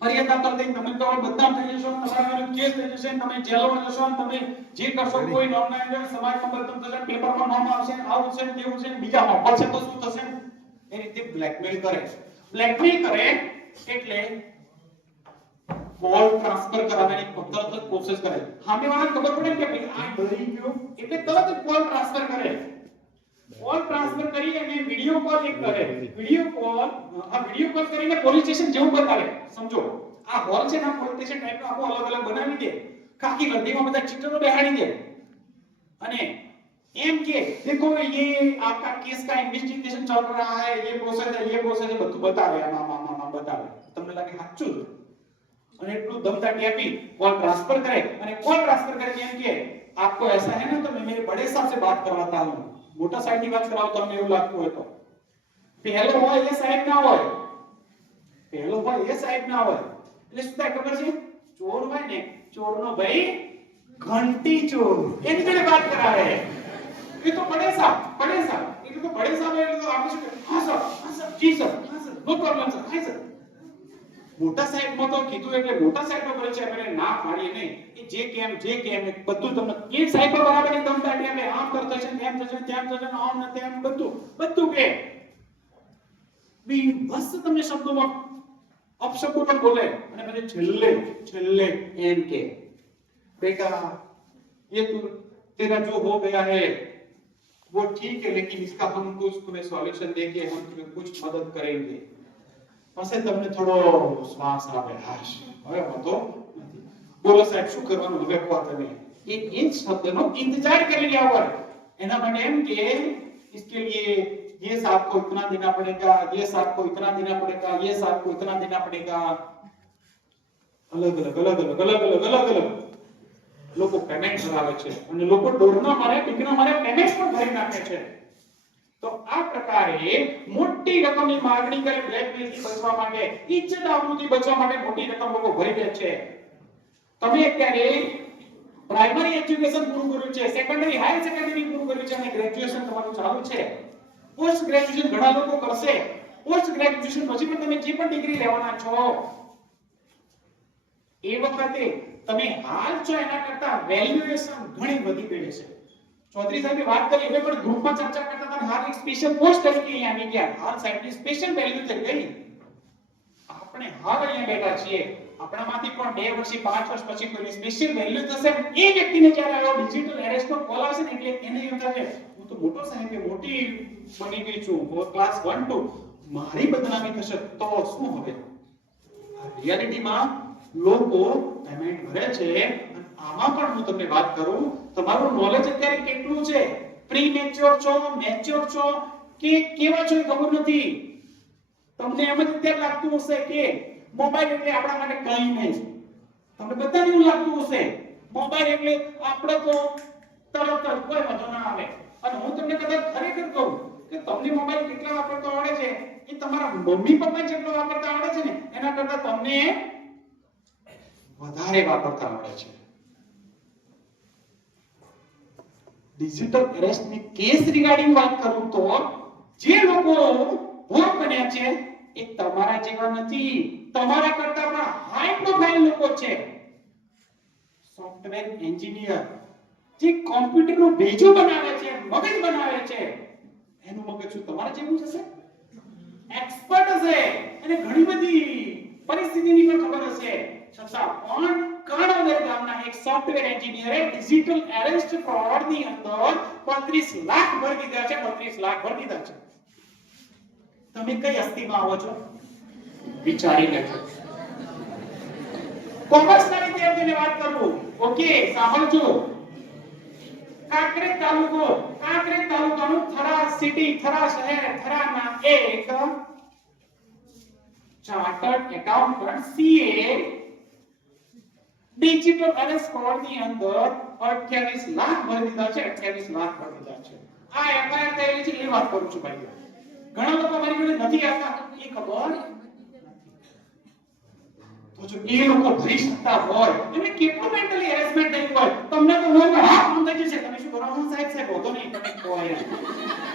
ફરિયાદ આપતા થઈ તમે તો બદનામ થઈ જશો, તમારા વિરુદ્ધ કેસ થઈ જશે, તમે જેલમાં જશો, તમે જે કરશો કોઈ નોમ ના આવે, સમાજમાં બદનામ થશે, પેપરમાં નામ આવશે, આવું છે તેવું છે, બીજા હોપડશે તો શું થશે? એ રીતે બ્લેકમેલ કરે એટલે કોલ ટ્રાન્સફર કરાવવાની તરત જ પ્રોસેસ કરે. સામેવાળાને ખબર પડે કે ભાઈ આ ડરી ગયો એટલે તરત જ કોલ ટ્રાન્સફર કરે. કોલ ટ્રાન્સફર કરી અને વિડિયો કોલ કરે. વિડિયો કોલ કરીને પોલીસ સ્ટેશન જેવું બતાવે. સમજો આ હોલ છે ના પોલીસ સ્ટેશન ટાઈપનો આખો અલગ બનાવી દે, ખાકી વર્દીમાં બધા ચિત્રો બેહાડી દે અને एम के देखो ये आपका केस का इन्वेस्टिगेशन चल रहा है, ये प्रोसेस है બધું બતાવે. આમાં બતાવે. તમને લાગે સાચું અને એટલું દમદાટી આપી कॉल ट्रांसफर करे અને कॉल ट्रांसफर करके एम के आपको ऐसा है ना तो मैं मेरे बड़े साहब से बात करवाता हूं, मोटा साहब की बात कराओ તમને એવું લાગતું હોય તો પહેલો હોય એ સાહેબ ના હોય એટલે શું થાય ખબર છે? ચોર હોય ને, ચોરનો ભાઈ ઘંટી ચોર એની જોડે વાત કરાવે. ये तो बड़े साहब ये तो बड़े साहब है तो आप हां सर जी सर हां सर नो प्रॉब्लम सर हां सर. મોટા સાહેબ માં તો કીધું એટલે મોટા સાહેબ નો પરિચય આપણે ના પાડીએ નહીં. એ જે કેમ બધું તમને કે સાહેબ બરાબર એકદમ દાટી આપે, આમ કરતો છે તેમ થશે તેમ આમ ને તેમ બધું કે બી બસ તમને શબ્દોમાં અપશબ્દો પણ બોલે અને પછી છેલ્લે એમ કે બેટા ये तेरा जो हो गया है वो ठीक है लेकिन इसका हम कुछ तुम्हें सॉल्यूशन देंगे, हम तुम्हें कुछ मदद करेंगे. પછી તમને થોડો શ્વાસ આવે, હાશ હવે હતો બોલો સાહેબ શું કરવાનું હવે કહો તમે. એ શબ્દનો इंतजार કરી રહ્યા હોય એના માટે એમ કે इसके लिए ये साहब को इतना देना पड़ेगा, ये साहब को इतना देना पड़ेगा, ये साहब को इतना देना पड़ेगा. अलग अलग લોકો પેમેન્ટ કરાવે છે અને લોકો ડોરના મારે બીકના મારે પેમેન્ટ પણ ભરી નાખે છે. તો આ પ્રકારે મોટી રકમની માંગણી કરે બ્લેકમેલથી બચવા માટે, ઇજ્જત આબરૂથી બચવા માટે મોટી રકમ લોકો ભરી દે છે. તમે અત્યારે પ્રાઇમરી એજ્યુકેશન પૂરું કર્યું છે, સેકન્ડરી હાયર સેકન્ડરી પૂરું કર્યું છે અને ગ્રેજ્યુએશન તમારું ચાલુ છે. પોસ્ટ ગ્રેજ્યુએશન ઘણા લોકો કરશે. પોસ્ટ ગ્રેજ્યુએશન પછી પણ તમે જે પણ ડિગ્રી લેવાના છો એ વખતે તમે હાલ છો એના કરતા વેલ્યુએશન ઘણી વધી ગઈ છે. ચૌધરી સાહેબે વાત કરી હવે પણ ગ્રુપમાં ચર્ચા કરતા હતા હાલ એક સ્પેશિયલ પોસ્ટ તરીકે અહીંયા આવી ગયા. હાલ સાહેબની સ્પેશિયલ વેલ્યુ થઈ ગઈ. આપણે હવે અહીંયા બેઠા છીએ, આપણામાંથી પણ 2 વર્ષ 5 વર્ષ પછી કોઈ સ્પેશિયલ વેલ્યુ થશે, એ વ્યક્તિને જ્યારે આવો ડિજિટલ એરેસ્ટનો કોલ આવશે ને એટલે એને એમ થશે હું તો મોટો સાહેબ કે મોટી બની ગઈ છું, ક્લાસ 1 2, મારી બદનામી થશે તો શું હવે? રિયાલિટીમાં લોકો પેમેન્ટ ભરે છે. આમાં પણ હું તમને વાત કરું, તમારું નોલેજ અત્યારે કેટલું છે? પ્રી મેચ્યોર છો, મેચ્યોર છો કે કેવા છો એ ખબર નથી. તમને એમ જ અત્યારે લાગતું હશે કે મોબાઈલ એટલે આપણા માટે કંઈ નહીં. તમને બધાને એવું લાગતું હશે મોબાઈલ એટલે આપણે તો તરત જ કોઈ વાંધો ના આવે. અને હું તમને કદાચ ખરેખર કહું કે તમને મોબાઈલ કેટલા વાપરતા આવડે છે એ તમારા મમ્મી પપ્પા જેટલો વાપરતા આવડે છે ને એના કરતા તમને વધારે વાપરતા આવડે છે. ડિજિટલ એરેસ્ટની કેસ રિગાર્ડિંગ વાત કરું તો જે લોકો ભોગ બન્યા છે એ તમારા જેવા નથી, તમારા કરતા પણ હાઈ પ્રોફાઇલ લોકો છે. સોફ્ટવેર એન્જિનિયર જે કોમ્પ્યુટરનું બેજો બનાવે છે, મગજ બનાવે છે, એનું મગજ શું તમારા જેવું હશે? એક્સપર્ટ હશે અને ઘણી બધી પરિસ્થિતિની પણ ખબર હશે. છતાં પણ કાણાવદર ગામના એક સોફ્ટવેર એન્જિનિયરે ડિજિટલ એરેસ્ટ ફ્રોડની અંદર 35 લાખ ભરી દીધા છે. 35 લાખ ભરી દીધા છે. તમે કઈ હસ્તીમાં આવો છો વિચારી લેજો. કોમર્સના વિદ્યાર્થીઓને વાત કરું, ઓકે સાંભળજો. કાંકરેજ તાલુકાનું થરા સિટી, થરા શહેર, થરાના એક chartered accountant CA digital arrest ફ્રોડની અંદર 28 લાખ ભરી દીધા છે. 28 લાખ ભરી દીધા છે. આ એફઆઈઆર થયેલી છે એ વાત કરું છું ભાઈ. ઘણા લોકો મારી જોડે નથી આવતા એ ખબર. તો જો એ લોકો ભરી શકતા હોય એમને કેટલું મેન્ટલી હેરેસમેન્ટ થયું હોય, તમને તો હોય હા આમ થઈ જશે, તમે શું કરો? હું સાહેબ હોતો નહીં, તમે કોઈ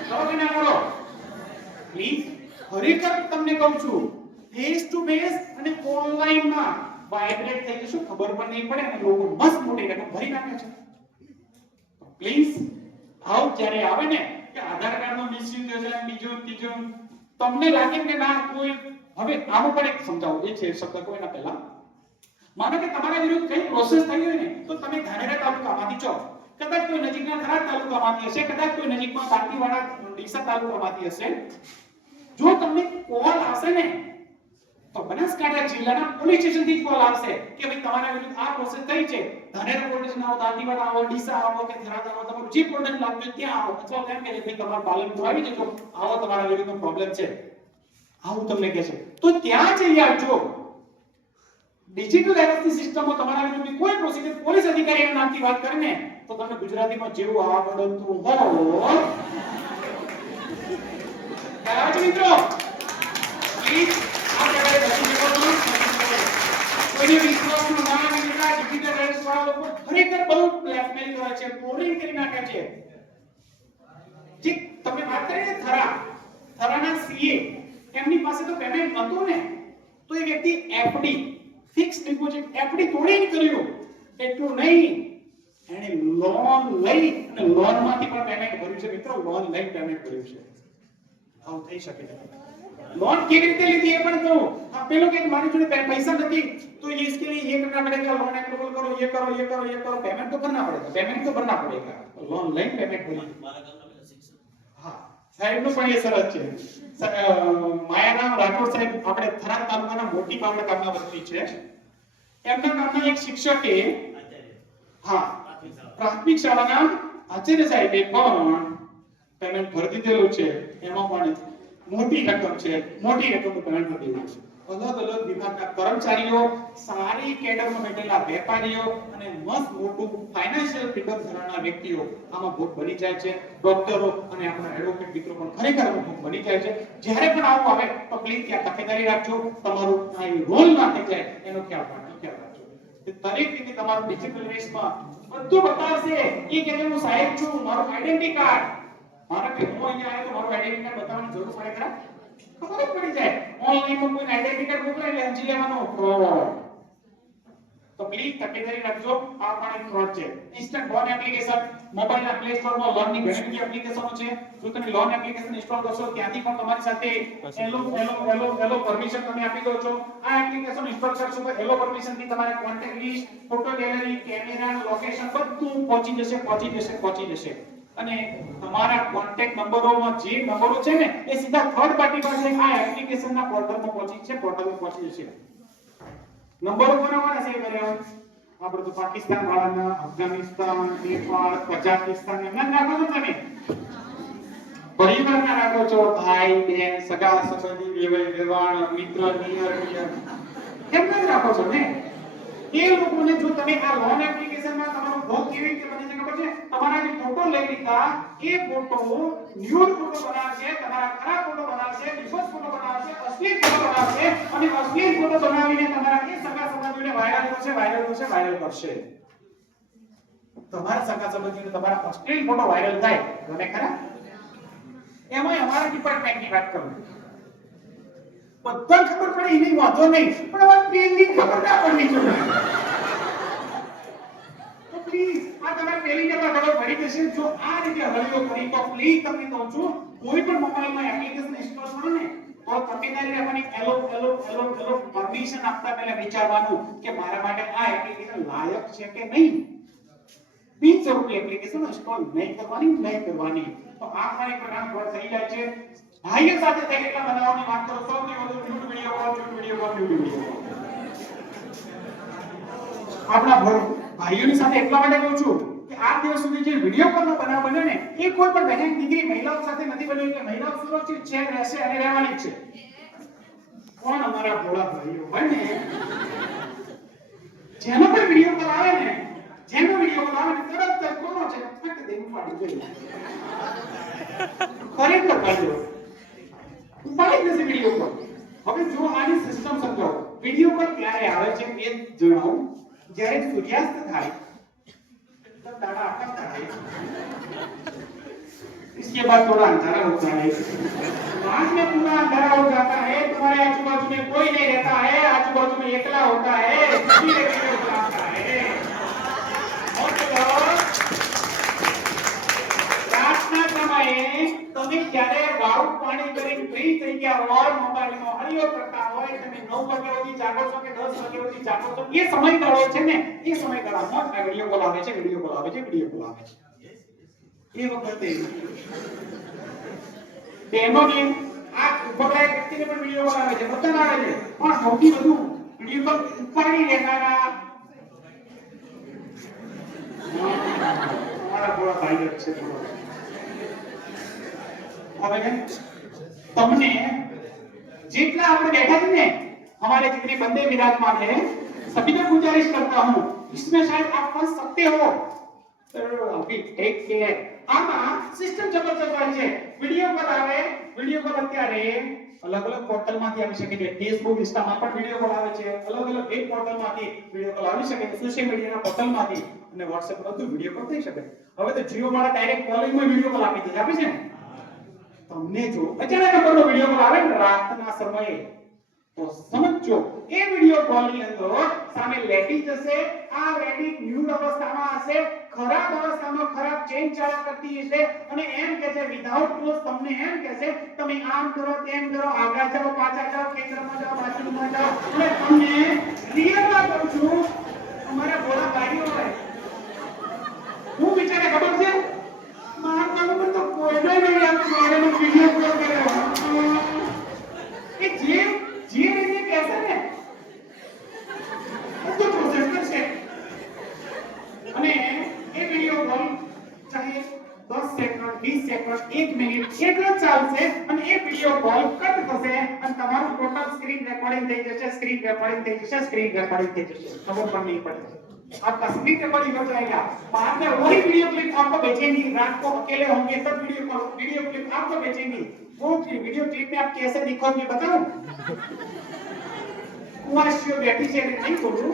કરો કે ના કરો પ્લીઝ. ખરેખર તમને કહું છું, ફેસ ટુ ફેસ અને ઓનલાઈનમાં વાઇબ્રેટ થઈ જશું, ખબર પણ નહીં પડે અને લોકો મસ્ત મોટી રકમ ભરી નાખે છે. પ્લીઝ આવ જ્યારે આવે ને કે આધાર કાર્ડનો મિસયુઝ થયો છે, બીજું ત્રીજું, તમને લાગે કે ના કોઈ, હવે આનું પણ એક સમજાવું એ છે શબ્દ કોઈના પહેલા. માનો કે તમારા વિરુદ્ધ કઈ પ્રોસેસ થઈ હોય ને તો તમે ધાનેરા તાલુકામાંથી છો, કદાચ કોઈ નજીકના થરાદ તાલુકામાંથી હશે, કદાચ કોઈ નજીકમાં દાંતીવાડા ડીસા તાલુકામાંથી હશે. જો તમને કોલ આવશે ને તો બનાસકાંઠા જિલ્લાના પોલીસ સ્ટેશનથી જ કોલ આવશે કે ભાઈ તમારા વિરુદ્ધ આ પ્રોસેસ થઈ છે, ધાનેરા પોલીસ સ્ટેશન આવો, દાંતીવાડા આવો, ડીસા આવો કે થરાદ આવો, તમારું જે પોર્ટલ લાગતું ત્યાં આવો, અથવા એમ કે ભાઈ તમારા પાલનપુર આવી જજો, આવો તમારા વિરુદ્ધનો પ્રોબ્લેમ છે, આવું તમને કહે છે. તો ત્યાં જઈ આવજો. ડિજિટલ એરેસ્ટની સિસ્ટમમાં તમારા વિરુદ્ધ કોઈ પ્રોસિજર પોલીસ અધિકારીના નામથી વાત કરીને તો તમને ગુજરાતીમાં જેવું આવડતું હોય કયા મિત્રો પ્લીઝ આ પ્રકારે બચી શકો છો. કોઈને વિશ્વાસનું ના વિના ડિજિટલ એરેસ્ટ વાળા લોકો ખરેખર બહુ બ્લેકમેલ કરે છે, બોરિંગ કરી નાખે છે. જે તમે વાત કરી ને થરાના સીએ, એમની પાસે તો પેમેન્ટ હતું ને તો એ વ્યક્તિ એફડી ફિક્સ ડિપોઝિટ એફડી તોડીને કર્યું. એટલું નહીં, એને લોન લઈ અને લોનમાંથી પણ પેમેન્ટ ભર્યું છે. મિત્રો લોન લઈ પેમેન્ટ ભર્યું છે. આવું થઈ શકે છે. લોન કેવી રીતે લીધી એ પણ કહું. હા પેલો કે મારી જોડે પૈસા નથી તો इसके लिए ये करना पड़ेगा, लोन अप्रूवल करो, ये करो, ये करो, ये करो, पेमेंट तो करना पड़ेगा, पेमेंट तो भरना पड़ेगा. लोन લઈ પેમેન્ટ ભરી. હા સાહેબનું પણ એ સરસ છે. માયારામ રાઠોડ સાહેબ આપણે થરાદ તાલુકાના મોટી પાવડા ગામના વતની છે. એમના ગામના એક શિક્ષકે હા પ્રાથમિક શાળાના આચાર્ય સાહેબે પણ પેમેન્ટ ભરી દીધેલું છે. એમાં પણ મોટી રકમ છે, મોટી રકમનું પેમેન્ટ ભરી દીધું છે. અલગ અલગ વિભાગના કર્મચારીઓ, સારી કેડરમાં બેઠેલા વેપારીઓ અને મસ્ત મોટું ફાઇનાન્શિયલ ફ્રીડમ ધરાવનાર વ્યક્તિઓ આમાં ભોગ બની જાય છે. ડોક્ટરો અને આપણા એડવોકેટ મિત્રો પણ ખરેખર ભોગ બની જાય છે. જ્યારે પણ આવું આવે તો પ્લીઝ ત્યાં તકેદારી રાખજો, તમારું આ રોલ ના થઈ જાય એનો ખ્યાલ રાખજો. દરેક રીતે તમારું ડિજિટલ રેસમાં બધું બતાવશે. એ કહે હું સાહેબ છું, મારું આઈડેન્ટિટી કાર્ડ, મારા કે હું અહીંયા આવ્યો તો મારું આઈડેન્ટિટી કાર્ડ બતાવવાની જરૂર પડે ખરા? ખબર પડી જાય. ઓનલાઈનમાં કોઈ આઈડેન્ટિટી કાર્ડ મોકલે એટલે સમજી લેવાનો ફ્રોડ. તો પ્લીઝ તકેદારી રાખજો. આ પણ એક ફ્રોડ છે. ઇન્સ્ટન્ટ લોન એપ્લિકેશન મોબાઈલના પ્લે સ્ટોરમાં લોનની ઘણી બધી એપ્લિકેશનો છે. જો તમે લોન એપ્લિકેશન ઇન્સ્ટોલ કરશો ત્યાંથી પણ તમારી સાથે એલો પરમિશન તમે આપી દો છો. આ એપ્લિકેશન ઇન્સ્ટોલ કરશો તો એલો પરમિશન થી તમારે contact list, photo gallery, camera, location બધું પહોંચી જશે. અને તમારા કોન્ટેક્ટ નંબરોમાં જે નંબરો છે ને એ સીધા થર્ડ પાર્ટી પાસે આ એપ્લિકેશનના પોર્ટલમાં પહોંચી જશે. નંબરો કોના સેવ કર્યા? આપણે તો પાકિસ્તાન વાળાના, અફઘાનિસ્તાન, નેપાળ, કઝાકિસ્તાન એમના નાખો છો તમે. પરિવારના રાખો છો, ભાઈ, બહેન, સગા સંબંધી, વેવાણ, મિત્ર, નિયર એમના જ રાખો છો ને. એ લોકોને જો તમે આ લોન એપ્લિકેશનમાં તમારો ભોગ કેવી રીતે બને છે ખબર છે? તમારા જે ફોટો લઈ લીધા એ ફોટો ન્યૂડ ફોટો બનાવશે, તમારા ખરાબ ફોટો બનાવશે, ડિફોલ્ટ ફોટો બનાવશે, અશ્લીલ ફોટો બનાવશે અને અશ્લીલ ફોટો બનાવીને તમારા એ સગા સંબંધીઓને વાયરલ કરશે. તમારા સગા સંબંધીઓને તમારા અશ્લીલ ફોટો વાયરલ થાય ગમે ખરા? એમાં અમારા ડિપાર્ટમેન્ટની વાત કરું. બધા ખબર પડે એની વાંધો નહીં, પણ હવે પેલી ખબર ના પડવી જોઈએ. તો પ્લીઝ આ તમારે પેલી જગ્યા ખબર પડી જશે. જો આ રીતે હળીઓ કરી તો પ્લીઝ તમને કહું છું, કોઈ પણ મોબાઈલમાં એપ્લિકેશન ઇન્સ્ટોલ કરો ને તો તકેદારી રાખવાની. એલો પરમિશન આપતા પહેલા વિચારવાનું કે મારા માટે આ એપ્લિકેશન લાયક છે કે નહીં. બિનજરૂરી એપ્લિકેશન ઇન્સ્ટોલ નહીં કરવાની. તો આ પણ એક પ્રકારનો ફ્રોડ થઈ જાય છે. ભાઈઓ સાથે થઈ એટલા બનાવવાની વાત કરો. સૌથી વધુ ન્યૂડ વિડિયો. આપણા ભાઈઓની સાથે એટલા માટે કહું છું કે આ દિવસ સુધી જે વિડિયો કોલનો બનાવ બન્યો ને એ કોઈ પણ બહેન દીકરી મહિલાઓ સાથે નથી બન્યો. કે મહિલાઓ સુરક્ષિત છે, રહેશે અને રહેવાની જ છે. કોણ અમારા ભોળા ભાઈઓ હોય ને જેનો પણ વિડિયો કોલ આવે ને તરત જ કોનો છે ફટ દે ઉપાડી જોઈએ. ખરેખર કાઢ્યો ઉપાડી જશે વિડિયો કોલ. હવે જો આની સિસ્ટમ સમજો. વિડિયો કોલ ક્યારે આવે છે એ જણાવું. જ્યારે સૂર્યાસ્ત થાય तो तारा आता है, इसके बाद थोड़ा अंधेरा हो जाता है, बाद में पूरा अंधेरा हो जाता है, तुम्हारे आजू बाजू में कोई नहीं रहता है, आजू बाजू में एकला होता है, धीरे धीरे जाता है। और રાતના સમયે તમે જ્યારે વાવ પાણી કરીને ફ્રી થઈ ગયા હોય, મોબાઈલમાં હરિયો કરતા હોય, તમે 9 વાગ્યા સુધી જાગો છો કે 10 વાગ્યા સુધી જાગો છો, એ સમયગાળો છે ને, એ સમયગાળામાં આ વિડિયો કોલ આવે છે, વિડિયો કોલ આવે છે, વિડિયો કોલ આવે છે। એ વખતે તેનોને આ ઉપરના વ્યક્તિને પણ વિડિયો કોલ આવે છે, બધાને આવે છે, પણ સૌથી વધુ વિડિયો કોલ ઉપાડી લેનારા મારા બોલા ભાઈ છે। હવે તમને जितना आपने बैठा थे ने, हमारे जितने बंदे विराजमान हैं, सभी को गुजारिश करता हूँ, इसमें शायद आप फंस सकते हो, तो अभी टेक केयर। आमा सिस्टम जबरदस्त है, वीडियो कॉल आवे, वीडियो कॉल અત્યારે અલગ-અલગ પોર્ટલ માંથી આવી શકે છે, ફેસબુક, ઇન્સ્ટામાં પણ વિડિયો કોલ આવે છે, અલગ-અલગ વેબ પોર્ટલ માંથી વિડિયો કોલ આવી શકે છે, સોશિયલ મીડિયાના પોર્ટલ માંથી અને WhatsApp બધું વિડિયો કોલ થઈ શકે। હવે તો જીઓ વાળા ડાયરેક્ટ કોલિંગમાં વિડિયો કોલ આપી દે છે, આપે છે ને। તમને જો અચાનક નંબરનો વિડિયો કોલ આવે ને રાતના સમયે, તો સમજો એ વિડિયો કોલની અંદર સામે લેડી જશે, આ લેડી ન્યૂડ અવસ્થામાં હશે, ખરાબ અવસ્થામાં ખરાબ ચેન ચાલા કરતી હશે અને એમ કહે છે વિધાઉટ ક્લોઝ, તમને એમ કહે છે તમે આમ કરો તેમ કરો, આગળ જાઓ પાછળ જાઓ, કેન્દ્રમાં જાઓ બાજુમાં જાઓ, અને તમને રિયલમાં કહું છું અમારા બોલા ભાઈઓ હોય હું વિચારે ખબર છે મારા નંબર તો કોઈને નહીં આપે, મારે વિડિયો કોલ કર્યો એ જે રીતે કહેશે ને તો પ્રોસેસ કરશે અને એ વિડિયો કોલ ચાહે 10 સેકન્ડ 20 સેકન્ડ 1 મિનિટ એટલો ચાલશે અને એ વિડિયો કોલ કટ થશે અને તમારું ટોટલ સ્ક્રીન રેકોર્ડિંગ થઈ જશે, સ્ક્રીન રેકોર્ડિંગ થઈ જશે, સ્ક્રીન રેકોર્ડિંગ થઈ જશે, ખબર પણ नहीं पड़ेगी। आपका स्क्रीन रिकॉर्डिंग हो जाएगा, बाद में वही वीडियो क्लिप आपको भेजेंगी, रात को अकेले होंगे तब वीडियो क्लिप आपको भेजेंगी। वो वीडियो क्लिप में आप कैसे दिखोगे बताऊं? कुआशियो बैठी છે નહીં બોલું,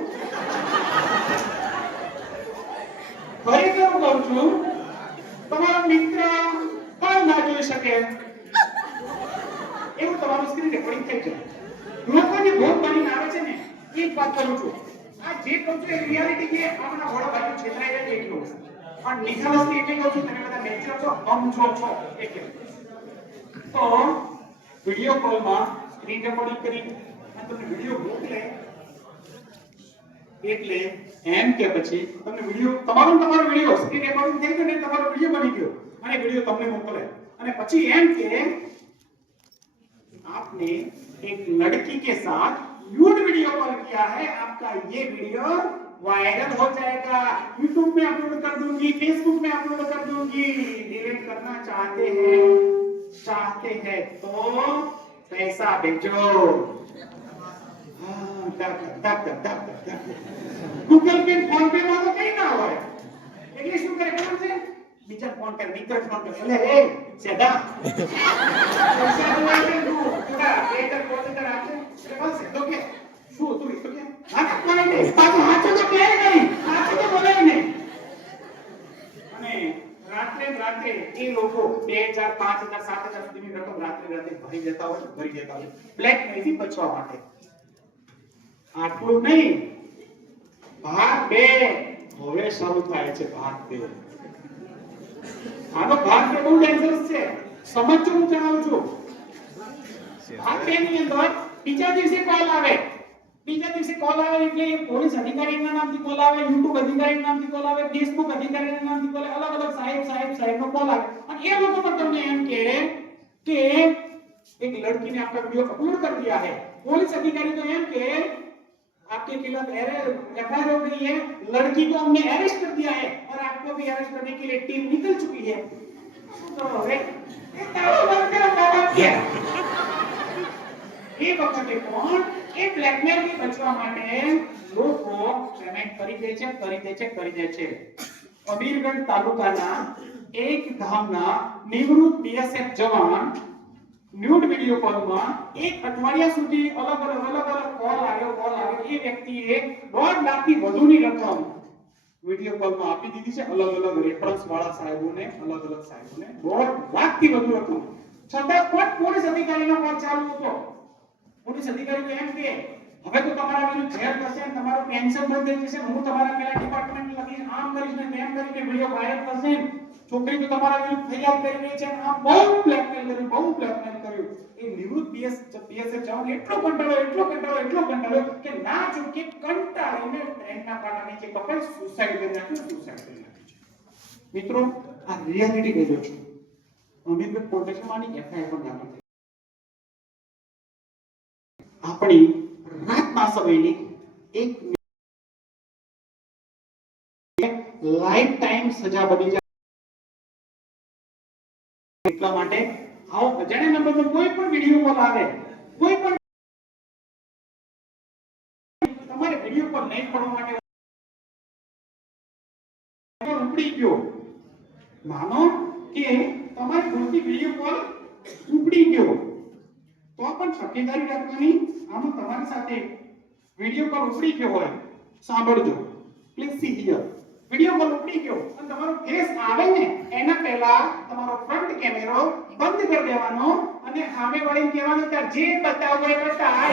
ખરેખર હું કહું છું તમારો મિત્ર પણ ના જોઈ શકે એવું તમારું સ્ક્રીન રેકોર્ડિંગ થઈ જાય। લોકો જે ભોગ બનીને આવે છે ને, એક વાત કરું છું, આ જે કહું છું એ રિયાલિટી છે. આપણા વડો ભાઈઓ છેતરાઈ જાય છે એટલું. પણ નિખાલસથી એટલે કહું છું તમે બધા મેચ્યોર છો, સમજો છો એટલે. તો વિડિયો કોલમાં સ્ક્રીન રેકોર્ડિંગ કરી અને તમને વિડિયો મોકલે એટલે એમ કે પછી તમને વિડિયો તમારો વિડિયો સ્ક્રીન રેકોર્ડિંગ થઈ ગયો ને તમારો વિડિયો બની ગયો અને વિડિયો તમને મોકલે અને પછી એમ કે आपने एक लड़की के साथ न्यूड वीडियो कॉल किया है, आपका ये वीडियो वायरल हो जाएगा, YouTube में अपलोड कर दूंगी, Facebook में अपलोड कर दूंगी. डिलीट करना चाहते हैं तो पैसा भेजो. गूगल पे फोन पे માં તો કઈ ના હોય એટલે શું કરે ખબર છે બીજા ફોન કરે મિત્ર ફોન કરે એટલે એ સેડા પૈસા દે તું તુડા પેટર પોતેટર આપે એટલે બસ તો કે શું તું તો કે હા કોને દે હાથ તો કે નહીં હાથ તો બોલે નહીં અને રાત્રે એ લોકો 2000 5000 7000 સુધીની રકમ રાત્રે ભરી દેતા હોય બ્લેકમેલથી બચવા માટે. આટલું નહીં ભાગ 2 હવે શરૂ થાય છે. ભાગ 2 આનો ભાગ 2 બહુ ડેન્જરસ છે. સમજો હું જણાવું છું. ભાગ 2 ની અંદર બીજા દિવસે કોલ આવે એટલે એ પોલીસ અધિકારીના નામથી કોલ આવે, YouTube અધિકારીના નામથી કોલ આવે, Facebook અધિકારીના નામથી કોલ આવે, અલગ સાહેબનો કોલ આવે અને એ લોકો પણ તમને એમ કે एक लड़की ने आपका वीडियो अपलोड कर दिया है. पुलिस अधिकारी तो एम के आपके खिलाफ एफआईआर हो गई है, लड़की को हमने अरेस्ट कर दिया है और आपको भी अरेस्ट करने के लिए टीम निकल चुकी है. तो ये तारो बंद करो बाबा क्या ये वखते कोण એ બ્લેકમેલ થી બચવા માટે લોકો પેમેન્ટ કરી દે છે. અમીરગઢ તાલુકાના એક ગામના નિવૃત્ત બીએસએફ જવાન ન્યૂડ વિડિયો કોલમાં એક અઠવાડિયા સુધી અલગ અલગ કોલ આવ્યો એ વ્યક્તિએ 1.5 લાખથી વધુની રકમ વિડિયો કોલમાં આપી દીધી છે. અલગ રેફરન્સ વાળા સાહેબોને 1.5 લાખથી વધુ રકમ છતાં પણ પોલીસ અધિકારીનો કોલ ચાલુ હતો. પોલીસ અધિકારી એમ કે હવે તો તમારા વિરુદ્ધ જેલ થશે, તમારું પેન્શન બંધ થઈ જશે, હું તમારા પેલા ડિપાર્ટમેન્ટ લગી આમ કરીશ ને તેમ કરીને વિડિયો વાયરલ થશે, છોકરી તો તમારા વિરુદ્ધ ફરિયાદ કરી રહી છે. આ બહુ બ્લેકમેલ કર્યું. એ નિવૃત્ત બીએસએફ જવાન એટલો કંટાળો કે ના ચૂકે કંટાળીને ટ્રેનના પાટા નીચે કપાઈ સુસાઇડ કરી નાખ્યું. મિત્રો આ રિયાલિટી કહેજો છું. અમીરગઢ પ્રોટેક્શનમાંની એફઆઈઆર પણ દાખલ થઈ. આપણી રાતના સમયની એક લાઈફ ટાઈમ સજા બની જાય. એટલા માટે આવો અજાણ્યા નંબર પર કોઈ પણ વિડિયો કોલ આવે, કોઈ પણ તમારે વિડિયો કોલ નહીં પડવા માટે ઉપડી ગયો, માનો કે તમારી ભૂલથી વિડિયો કોલ ઉપડી ગયો તો પણ તકેદારી રાખવાની. આમાં તમારી સાથે વિડિયો કોલ ઉપડી ગયો હોય, સાંભળજો please C here. Video call ઉપડી ગયો અને તમારો ફેસ આવે ને એના પહેલા તમારો ફ્રન્ટ કેમેરો બંધ કરી દેવાનો અને સામે વાળીને કહેવાનું કે જે બતાવો એ બતાય.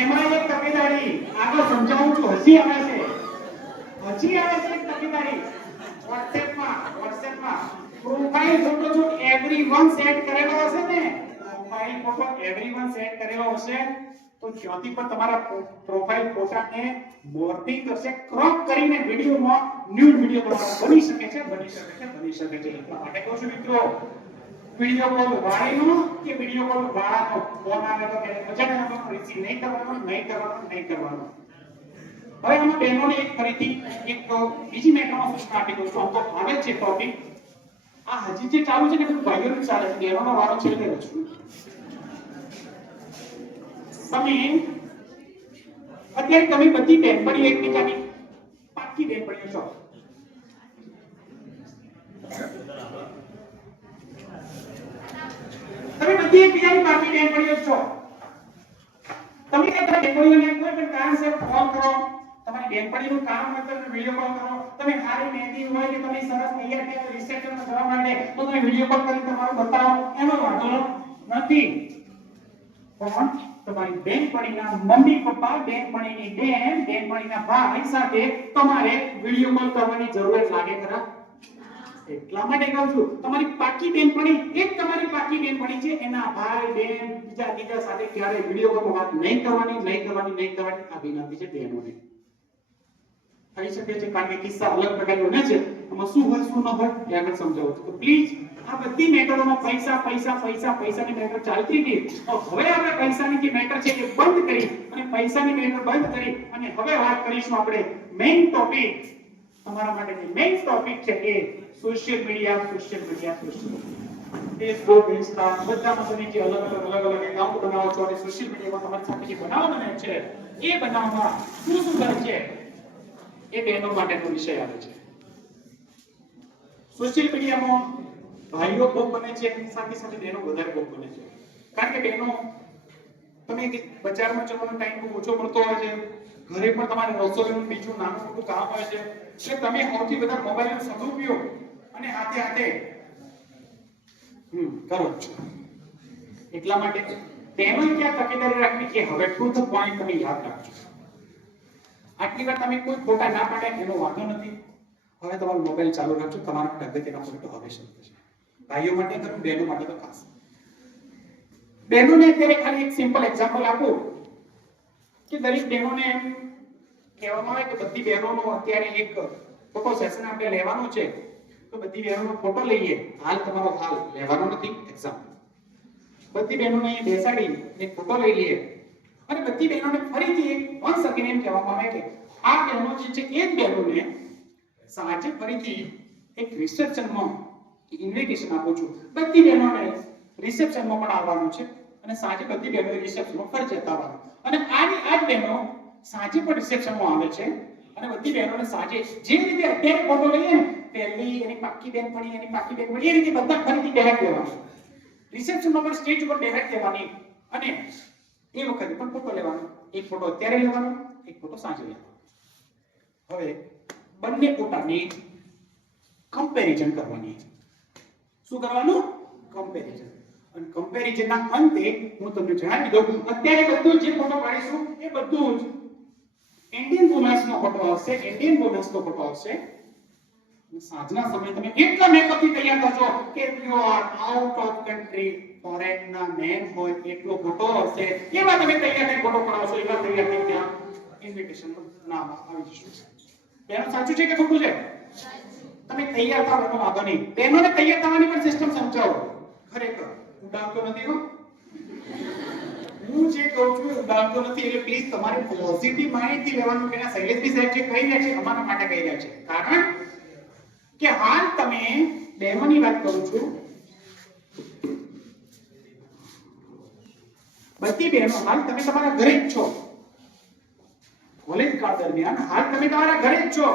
એમાં એક તકેદારી આગળ સમજાવું છું. હજી આવે છે એક તકેદારી. WhatsApp પ્રોફાઇલ ફોટો જો એવરીવન સેટ કરેલો હશે ને, પ્રોફાઇલ ફોટો એવરીવન સેટ કરેલો હશે તો જ્યાંથી પણ તમારા પ્રોફાઇલ ફોટાને મોર્ફિંગ કરશે, ક્રોપ કરીને વિડિયોમાં ન્યૂડ વિડિયો બની શકે છે. એટલા માટે કહું છું મિત્રો, વિડિયો કોલ વાળીનો કે વિડિયો કોલ વાળાનો ફોન આવે તો કે અજાણ્યા નંબરનો રિસીવ નહીં કરવાનો. હવે આમાં બહેનોને એક ફરીથી એક બીજી મેટરમાં સૂચના આપી દઉં છું. આમ તો આવે છે ટોપિક આ હજી જે ચાલુ છે ને બધું ભાઈઓનું ચાલે છે, બહેનોનો વારો છેલ્લે છું. અત્યારે તમે બધી બહેનપણીઓ એકબીજાની પાકી બહેનપણીઓ છો. તમે બધી એકબીજાની પાકી બહેનપણીઓ છો. તમે બહેનપણીઓને કોઈ પણ કારણસર ફોન કરો, તમારી બેનપણીનું કામ હોય તો વિડિયો કોલ કરો. તમે સારી મહેંદી હોય કે તમે સરસ તૈયાર થયા રિસેપ્શનમાં જવા માટે તો તમે વિડિયો કોલ કરી તમારું બતાવો, એનો વાંધો નથી. કોણ? તમારી બેનપણીના મમ્મી પપ્પા, બેનપણીની બેન, બેનપણીના ભાઈ સાથે તમારે વિડિયો કોલ કરવાની જરૂરત લાગે ખરા? એટલા માટે કહું છું, તમારી પાકી બેનપણી, એક તમારી પાકી બેનપણી છે, એના ભાઈ બેન બીજા સાથે ક્યારે વિડિયો કોલમાં વાત નહીં કરવાની. આ વિનંતી છે બહેનોને. થઈ શકે છે કારણ કે કિસ્સા અલગ પ્રકારનો ને છે, આમાં શું હોય શું ન હોય એ આગળ સમજાવું છું. તો પ્લીઝ આ બધી મેટરોમાં પૈસાની મેટર ચાલતી હતી, તો હવે આપણે પૈસાની જે મેટર છે એ બંધ કરી અને પૈસાની મેટર બંધ કરી અને હવે વાત કરીશું આપણે મેઇન ટોપિક. તમારા માટેની મેઇન ટોપિક છે કે સોશિયલ મીડિયા. ફેસબુક, ઇન્સ્ટા બધામાં તમે જે અલગ અલગ એકાઉન્ટ બનાવો છો અને સોશિયલ મીડિયામાં તમારી સાથે જે બનાવવાના છે એ બનાવવામાં શું કરે છે એ બહેનો માટેનો વિષય આવે છે. સોશિયલ મીડિયામાં ભાઈઓ ભોગ બને છે, સાથે બહેનો વધારે ભોગ બને છે. કારણ કે બહેનો તમે બજારમાં જવાનો ટાઈમ બહુ ઓછો મળતો હોય છે, ઘરે પણ તમારે રસોઈનું બીજું નાનું મોટું કામ હોય છે, એટલે તમે સૌથી વધારે મોબાઈલનો સદુપયોગ અને હાથે કરો છો. એટલા માટે બહેનો ક્યાં તકેદારી રાખવી કે હવે ટુ ધ પોઈન્ટ તમે યાદ રાખજો. આટલી વાર તમે કોઈ ખોટા ના પાડે એનો વાંધો નથી. હવે તમારો મોબાઈલ ચાલુ રાખજો, તમારા માટે અગત્યના પોઈન્ટ હવે શરૂ થશે. ભાઈઓ માટે કરું, બહેનો માટે તો ખાસ. બહેનોને અત્યારે ખાલી એક સિમ્પલ એક્ઝામ્પલ આપું કે દરેક બહેનોને એમ કહેવામાં આવે કે બધી બહેનોનો અત્યારે એક ફોટો સેશન આપણે લેવાનું છે, તો બધી બહેનોનો ફોટો લઈએ. તમારો હાલ લેવાનો નથી. એક્ઝામ્પલ બધી બહેનોને બેસાડી એક ફોટો લઈ લઈએ અને બધી બહેનોને ફરીથી એક વન્સ અગેન એમ કહેવામાં આવે કે આ બહેનો જે છે એ જ બહેનોને સાંજે ફરીથી એક રિસેપ્શનમાં ઇન્વિટેશન આપું છું. બધી બહેનોને રિસેપ્શનમાં પણ આવવાનું છે અને સાંજે બધી બહેનોએ રિસેપ્શનમાં ફરજિયાત આવવાનું. અને આ જ બહેનો સાંજે પણ રિસેપ્શનમાં આવે છે અને બધી બહેનોને સાંજે જે રીતે અત્યારે ફોટો લઈએ ને, પહેલી એની પાકી બેનપણી એ રીતે બધા ફરીથી બેહાડ દેવાના. રિસેપ્શનમાં પણ સ્ટેજ ઉપર બેહાડ દેવાની અને એ વખતે પણ ફોટો લેવાનો. એક ફોટો અત્યારે લેવાનો, એક ફોટો સાંજે લેવાનો. હવે બંને ફોટાની કમ્પેરિઝન કરવાની. શું કરવાનું? કમ્પેરિઝન. અને કમ્પેરિઝનના અંતે હું તમને જણાવી દઉં, અત્યારે બધું જે ફોટો પાડીશું એ બધું જ ઇન્ડિયન વુમન્સનો ફોટો આવશે. સાંજના સમયે તમે એટલા મેકઅપથી તૈયાર થશો કે you are out of country, ફોરેનના મેન હોય એટલો ફોટો હશે. એવા તમે તૈયાર થઈને ફોટો પડાવશો, એવા તૈયાર થઈને ત્યાં ઇન્વિટેશનનું નામ આવી જશે. બેનો સાચું છે કે ખોટું છે? તમે તૈયાર થાવ એનો વાંધો નહીં. બેનોને તૈયાર થવાની પણ સિસ્ટમ સમજાવો. ખરેખર ઉડાવતો નથી હો. હું જે કહું છું ઉડાવતો નથી. એટલે પ્લીઝ તમારે પોઝિટિવ માઇન્ડથી લેવાનું કે શૈલેષભાઈ સાહેબ જે કહી રહ્યા છે અમારા માટે કહી રહ્યા છે. કારણ કે હાલ તમે બહેનોની વાત કરું છું, બધી બહેનો હાલ તમે તમારા ઘરે જ છો. કોલેજ કાળ દરમિયાન હાલ તમે તમારા ઘરે જ છો.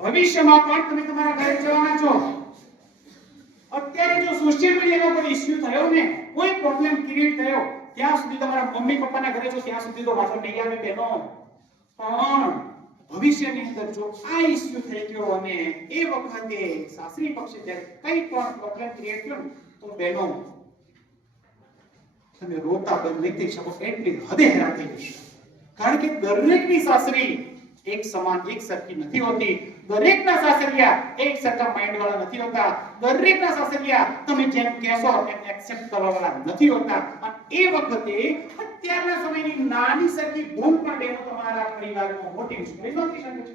ભવિષ્યમાં પણ તમે તમારા ઘરે જવાના છો. અત્યારે જો સોશિયલ મીડિયાનો કોઈ ઇશ્યુ થયો ને, કોઈ પ્રોબ્લેમ ક્રિએટ થયો, ત્યાં સુધી તમારા મમ્મી પપ્પાના ઘરે છો ત્યાં સુધી તો વાંધો નહીં આવે બહેનો. પણ ભવિષ્યની અંદર જો આ ઇશ્યુ થઈ ગયો અને એ વખતે સાસરી પક્ષે જ્યારે કંઈ પણ પ્રોબ્લેમ ક્રિએટ થયો તો બહેનો તમે રોતા બંધ નહીં થઈ શકો, એટલી હદે હેરાન થઈ જશો. કારણ કે દરેકની સાસરી એક સમાન એક સરખી નથી હોતી. દરેકના સાસરિયા એક સરખા માઇન્ડ વાળા નથી હોતા. દરેકના સાસરિયા તમે જેમ કહેશો એમ એક્સેપ્ટ કરવા વાળા નથી હોતા. અને એ વખતે અત્યારના સમયની નાની સરખી ભૂલ પણ બેનો તમારા પરિવારમાં મોટી મુશ્કેલી બની શકે છે.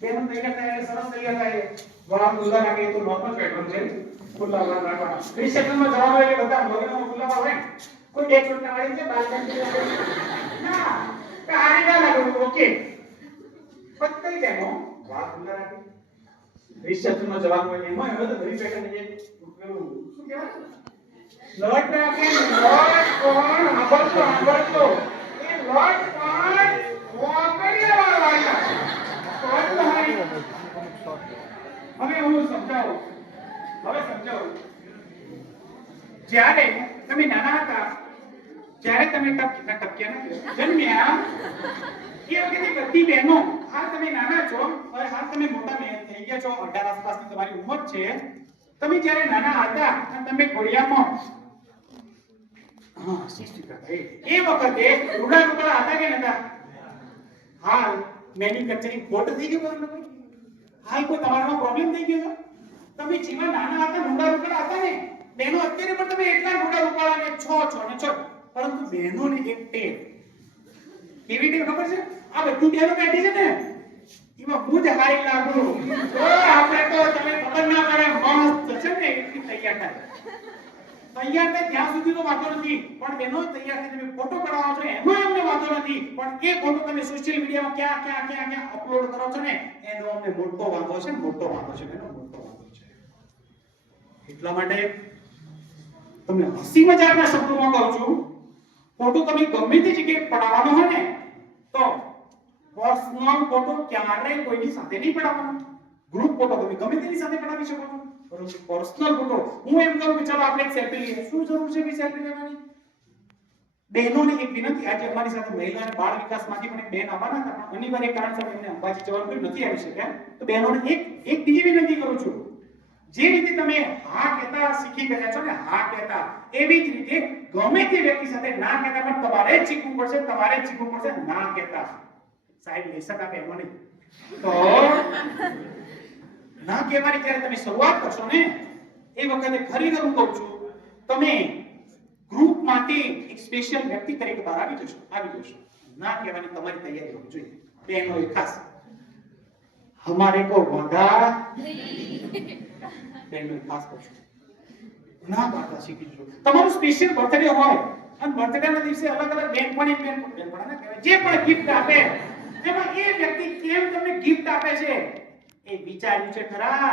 બેનો તૈયાર થાય સરસ તૈયાર થાય, વાળ ખુલ્લા રાખે તો નોર્મલ પેટર્ન છે. ખુલ્લા વાળ રાખવાના. રિસેપ્શનમાં જવાનું હોય એટલે બધા લગ્નમાં ખુલ્લા વાળ હોય. કોઈ બે છોટના વાળી છે બાલ ના કારે ના લાગો. ઓકે પત્તઈ બેનો વાળ ખુલ્લા રાખે. રિસેપ્શનમાં જવાનું હોય એમાં હવે તો ઘણી પેટર્ન છે. પેલું શું કહેવાય? લટ રાખે. લટ કોણ આંબળતો એ લટ કોણ વાકડિયા વાળા. હવે હું સમજાવું. જ્યારે તમે નાના હતા, જ્યારે તમે ટપક્યા જન્મ્યા, એ વખતે બધી બહેનો, હાલ તમે નાના છો, હવે હાલ તમે મોટા થઈ ગયા છો, 18 આસપાસની તમારી ઉંમર છે. તમે જ્યારે નાના હતા અને તમે ઘોડિયામાં હા શિસ્તી કરતા એ વખતે રૂડા રૂડા હતા કે નતા? હાલ મેન્યુફેક્ચરિંગ ફોલ્ટ થઈ ગયો તમને કોઈ? હાલ કોઈ તમારામાં પ્રોબ્લેમ થઈ ગયો છે? તમે જીવન નાના હતા રૂડા રૂડા હતા ને બહેનો, અત્યારે પણ તમે એટલા રૂડા રૂડા ને છો ને છો, પરંતુ બહેનોની એક ટેવ, કેવી ટેવ ખબર છે? આ બધી બહેનો બેઠી છે ને એમાં હું જ હારી લાગુ. આપણે તો તમે ખબર ના પડે મસ્ત છે ને એટલી તૈયાર થાય ત્યાં સુધીનો વાંધો નથી, પણ બહેનો તૈયાર થઈને તમે ફોટો પડાવો છો એમાં અમને વાંધો નથી, પણ એ ફોટો તમે સોશિયલ મીડિયામાં ક્યાં અપલોડ કરો છો ને એનો અમને મોટો વાંધો છે, મોટો વાંધો છે બહેનો, મોટો વાંધો છે. એટલા માટે તમને હસી મજાકના શબ્દોમાં કહું છું, ફોટો તમે ગમે તે જગ્યાએ પડાવવાનો હોય ને તો પર્સનલ ફોટો ક્યારેય કોઈની સાથે નહીં પડાવવાનો. ગ્રુપ ફોટો તમે ગમે તેની સાથે પડાવી શકો છો, પરંતુ પર્સનલ ફોટો હું એમ કહું કે ચાલો આપણે એક સેલ્ફી લઈએ, શું જરૂર છે કે સેલ્ફી લેવાની? બહેનોને એક વિનંતી, આજે અમારી સાથે મહિલા અને બાળ વિકાસમાંથી પણ એક બહેન આવવાના હતા, પણ અનિવાર્ય કારણસર એમને અંબાજી જવાનું નથી આવી શક્યા, તો બહેનોને એક બીજી વિનંતી કરું છું, જે રીતે તમે હા કહેતા શીખી ગયા છો ને હા કહેતા, એવી જ રીતે ગમે તે વ્યક્તિ સાથે ના કહેતા પણ તમારે જ શીખવું પડશે, તમારે જ શીખવું પડશે ના કહેતા. સાહેબ લેસન આપે એમાં નહીં, તો ના કહેવાની જ્યારે તમે શરૂઆત કરશો ને એ વખતે ખરેખર હું કહું છું તમે ગ્રુપ માટે એક સ્પેશિયલ વ્યક્તિ તરીકે બહાર આવી જશો. ના કહેવાની તમારી તૈયારી હોવી જોઈએ. બહેનો ખાસ હમારે કો વાદા બહેનો ખાસ કરશો, ના પાડતા શીખી જજો. તમારું સ્પેશિયલ બર્થડે હોય અને બર્થડે ના દિવસે અલગ અલગ બેનપણી ના કહેવાય જે પણ ગિફ્ટ આપે, એમાં એ વ્યક્તિ કેમ તમને ગિફ્ટ આપે છે એ વિચાર્યું છે ખરા?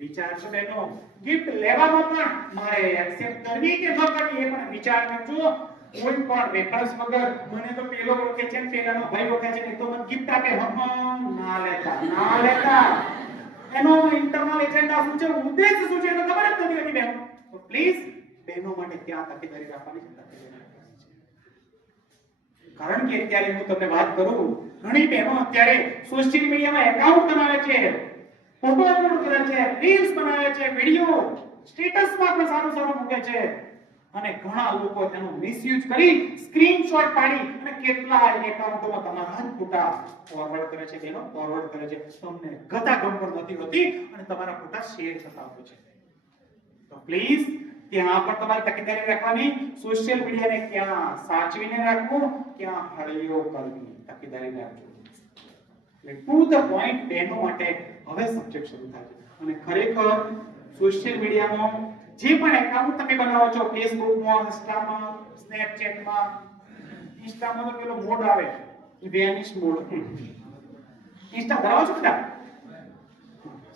વિચારશો બહેનો. ગિફ્ટ લેવામાં પણ મારે એક્સેપ્ટ કરવી કે ન કરવી એ પણ વિચાર કરજો. કોઈ પણ રેફરન્સ વગર મને તો પેલો ઓળખે છે ને પેલાનો ભાઈ ઓળખે છે ને તો મને ગિફ્ટ આપે, ના લેતા. એનો ઇન્ટરનલ એજન્ડા શું છે, ઉદ્દેશ શું છે એને ખબર જ નથી હોતી બહેનો. તો પ્લીઝ બહેનો માટે ત્યાં તકેદારી રાખવાની છે. કારણ કે અત્યારે હું તમને વાત કરું, ઘણી બહેનો અત્યારે સોશિયલ મીડિયામાં એકાઉન્ટ બનાવે છે, ફોટો અપલોડ કરે છે, રીલ્સ બનાવે છે, વિડિયો સ્ટેટસમાં પણ સારું મૂકે છે, અને ઘણા લોકો તેનો મિસયુઝ કરી સ્ક્રીનશોટ પાડી અને કેટલાય એકાઉન્ટોમાં તમારા જ ફોટા ફોરવર્ડ કરે છે, તેનો ફોરવર્ડ કરે છે. તમને ગતાગમ પણ નથી હોતી અને તમારા ફોટા શેર થતા હોય છે. તો પ્લીઝ ત્યાં પણ તમારે તકેદારી રાખવાની, સોશિયલ મીડિયાને ક્યાં સાચવીને રાખવું, ક્યાં હળીઓ કરવી, તકેદારી રાખજો. એટલે ટુ ધ પોઈન્ટ બહેનો માટે હવે સબ્જેક્ટ શરૂ થાય છે. અને ખરેખર સોશિયલ મીડિયામાં જે પણ એકાઉન્ટ તમે બનાવો છો, ફેસબુકમાં, ઇન્સ્ટામાં, સ્નેપચેટમાં, ઇન્સ્ટામાં તો પેલો મોડ આવે વેનિશ મોડ. ઇન્સ્ટા ધરાવો છો બેટા?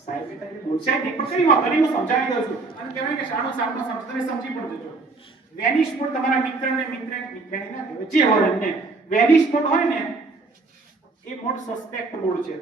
સાહેબ બેટા એ બોલશે નહીં પણ કઈ વાંધો નહીં, હું સમજાવી દઉં છું. અને કહેવાય કે શાણો સામનો સમજ તમે સમજી પણ જજો. વેનિશ મોડ તમારા મિત્રને ના કહેવાય, જે હોય એમને વેનિશ મોડ હોય ને એ મોડ સસ્પેક્ટ મોડ છે.